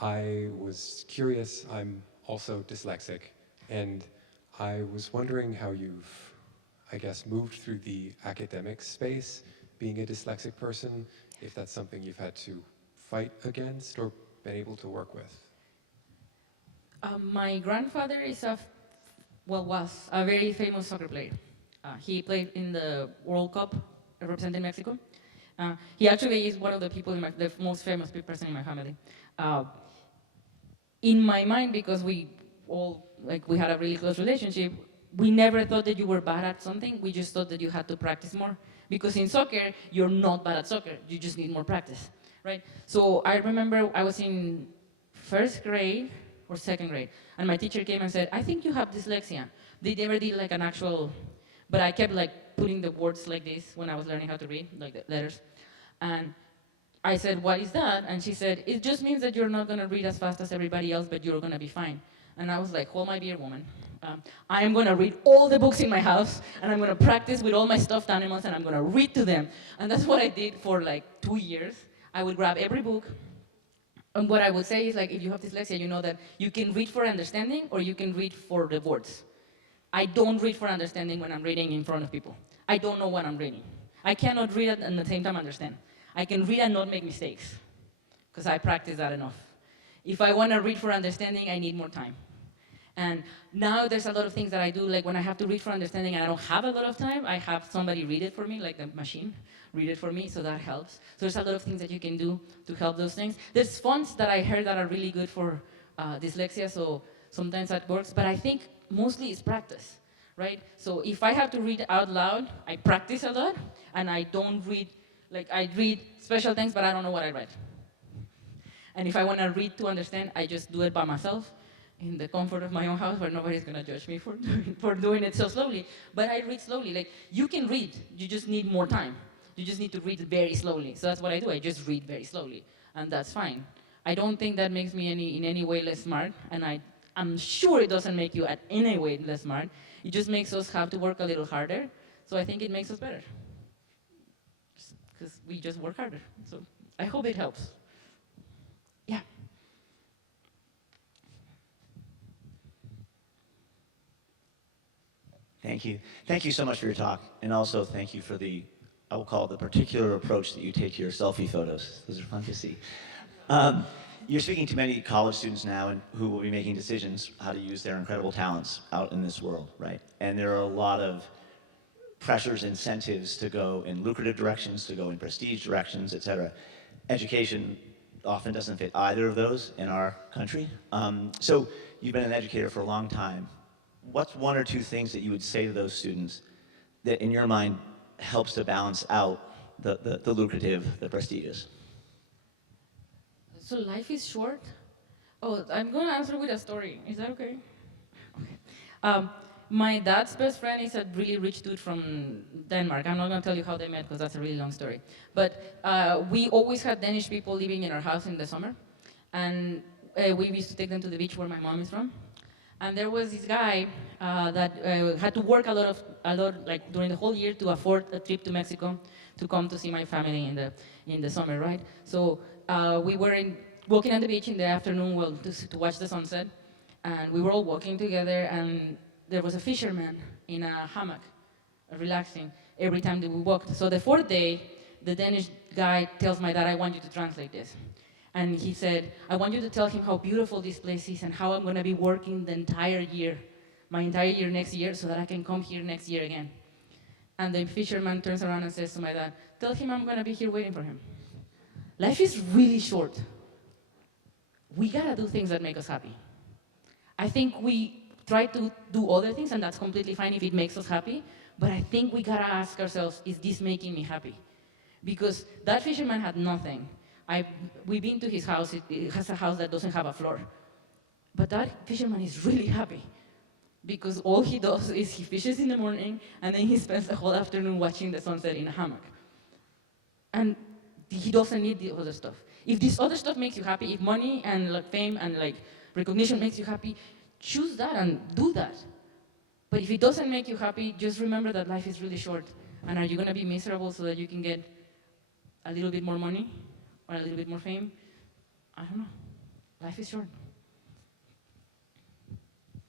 I was curious, I'm also dyslexic, and I was wondering how you've, I guess, moved through the academic space, being a dyslexic person, if that's something you've had to fight against or been able to work with. My grandfather was a very famous soccer player. He played in the World Cup representing Mexico. He actually is one of the people, the most famous person in my family. In my mind, because we had a really close relationship, we never thought that you were bad at something, we just thought that you had to practice more. Because in soccer, you're not bad at soccer, you just need more practice, right? So I remember I was in first grade or second grade, and my teacher came and said, I think you have dyslexia. They never did like an actual, but I kept like putting the words like this when I was learning how to read, like the letters. And I said, what is that? And she said, it just means that you're not gonna read as fast as everybody else, but you're gonna be fine. And I was like, hold my beer, woman. I'm gonna read all the books in my house, and I'm gonna practice with all my stuffed animals, and I'm gonna read to them. And that's what I did for like 2 years. I would grab every book, and what I would say is like, if you have dyslexia, you know that you can read for understanding, or you can read for the words. I don't read for understanding when I'm reading in front of people. I don't know what I'm reading. I cannot read and at the same time understand. I can read and not make mistakes, because I practice that enough. If I want to read for understanding, I need more time. And now there's a lot of things that I do, like when I have to read for understanding and I don't have a lot of time, I have somebody read it for me, like the machine, read it for me, so that helps. So there's a lot of things that you can do to help those things. There's fonts that I heard that are really good for dyslexia, so sometimes that works, but I think mostly it's practice, right? So if I have to read out loud, I practice a lot, and I don't read, like I read special things, but I don't know what I read. And if I want to read to understand, I just do it by myself in the comfort of my own house where nobody's going to judge me for doing it so slowly. But I read slowly. Like, you can read, you just need more time. You just need to read very slowly. So that's what I do. I just read very slowly, and that's fine. I don't think that makes me in any way less smart, and I'm sure it doesn't make you at any way less smart. It just makes us have to work a little harder. So I think it makes us better, because we just work harder. So I hope it helps. Yeah. Thank you. Thank you so much for your talk. And also thank you for the, I will call it the particular approach that you take to your selfie photos. Those are fun to see. You're speaking to many college students now and who will be making decisions how to use their incredible talents out in this world, right? And there are a lot of pressures, incentives to go in lucrative directions, to go in prestige directions, et cetera. Education often doesn't fit either of those in our country. So you've been an educator for a long time. What's one or two things that you would say to those students that in your mind helps to balance out the lucrative, the prestigious? So life is short. Oh, I'm going to answer with a story. Is that okay? Okay. My dad's best friend is a really rich dude from Denmark. I'm not going to tell you how they met because that's a really long story. But we always had Danish people living in our house in the summer. And we used to take them to the beach where my mom is from. And there was this guy that had to work a lot, like during the whole year to afford a trip to Mexico to come to see my family in the summer, right? So we were walking on the beach in the afternoon to watch the sunset. And we were all walking together, and there was a fisherman in a hammock, relaxing, every time that we walked. So the fourth day, the Danish guy tells my dad, I want you to translate this. And he said, I want you to tell him how beautiful this place is and how I'm going to be working the entire year, my entire year next year, so that I can come here next year again. And the fisherman turns around and says to my dad, tell him I'm going to be here waiting for him. Life is really short. We got to do things that make us happy. I think we try to do other things, and that's completely fine if it makes us happy, but I think we got to ask ourselves, is this making me happy? Because that fisherman had nothing. We've been to his house. It has a house that doesn't have a floor. But that fisherman is really happy because all he does is he fishes in the morning and then he spends the whole afternoon watching the sunset in a hammock. And he doesn't need the other stuff. If this other stuff makes you happy, if money and like fame and like recognition makes you happy, choose that and do that. But if it doesn't make you happy, just remember that life is really short. And are you going to be miserable so that you can get a little bit more money? Or a little bit more fame? I don't know. Life is short.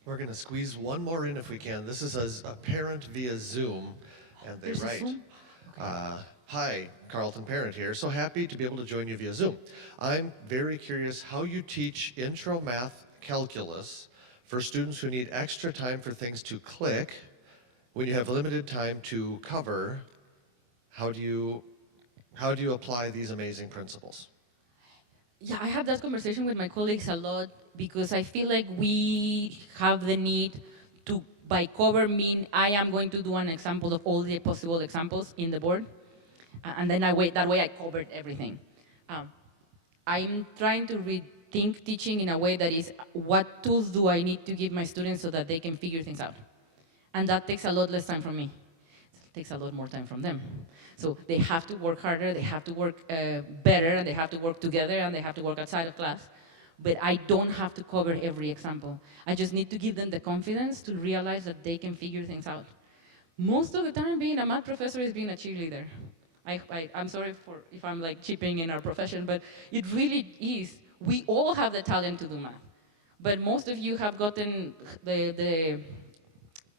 We're going to squeeze one more in if we can. This is a parent via Zoom, and they There's a write, Zoom? Okay. Hi, Carleton parent here. So happy to be able to join you via Zoom. I'm very curious how you teach intro math calculus for students who need extra time for things to click when you have limited time to cover. How do you apply these amazing principles? Yeah, I have that conversation with my colleagues a lot because I feel like we have the need to, by cover, mean I am going to do an example of all the possible examples in the board. And then that way I covered everything. I'm trying to rethink teaching in a way that is, what tools do I need to give my students so that they can figure things out? And that takes a lot less time from me. It takes a lot more time from them. So they have to work harder, they have to work better, and they have to work together, and they have to work outside of class. But I don't have to cover every example. I just need to give them the confidence to realize that they can figure things out. Most of the time, being a math professor is being a cheerleader. I'm sorry if I'm like chipping in our profession, but it really is. We all have the talent to do math. But most of you have gotten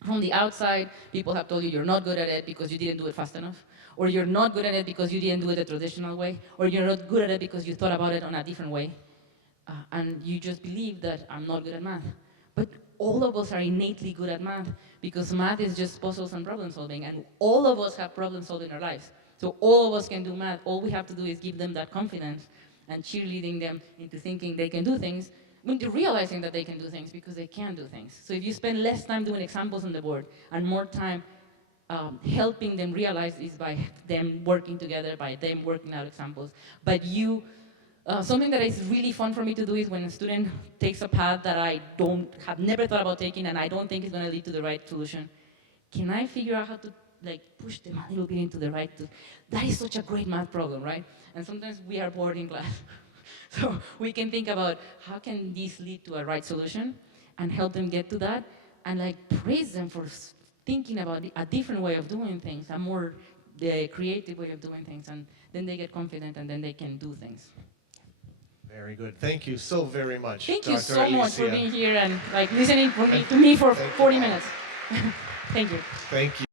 from the outside, people have told you you're not good at it because you didn't do it fast enough. Or you're not good at it because you didn't do it the traditional way. Or you're not good at it because you thought about it on a different way. And you just believe that I'm not good at math. But all of us are innately good at math because math is just puzzles and problem solving. And all of us have problem solving in our lives. So all of us can do math. All we have to do is give them that confidence and cheerleading them into thinking they can do things. when they're realizing that they can do things because they can do things. So if you spend less time doing examples on the board and more time helping them realize is by them working together, by them working out examples, but you, something that is really fun for me to do is when a student takes a path that I have never thought about taking and I don't think is going to lead to the right solution, can I figure out how to push them a little bit into the right? That is such a great math problem, right? And sometimes we are bored in class. So we can think about how can this lead to a right solution and help them get to that and praise them for thinking about a different way of doing things, a more creative way of doing things, and then they get confident and then they can do things. Very good. Thank you so very much, Thank you Dr. so much for Alicia. being here and listening to me for 40 minutes. Thank you. Thank you.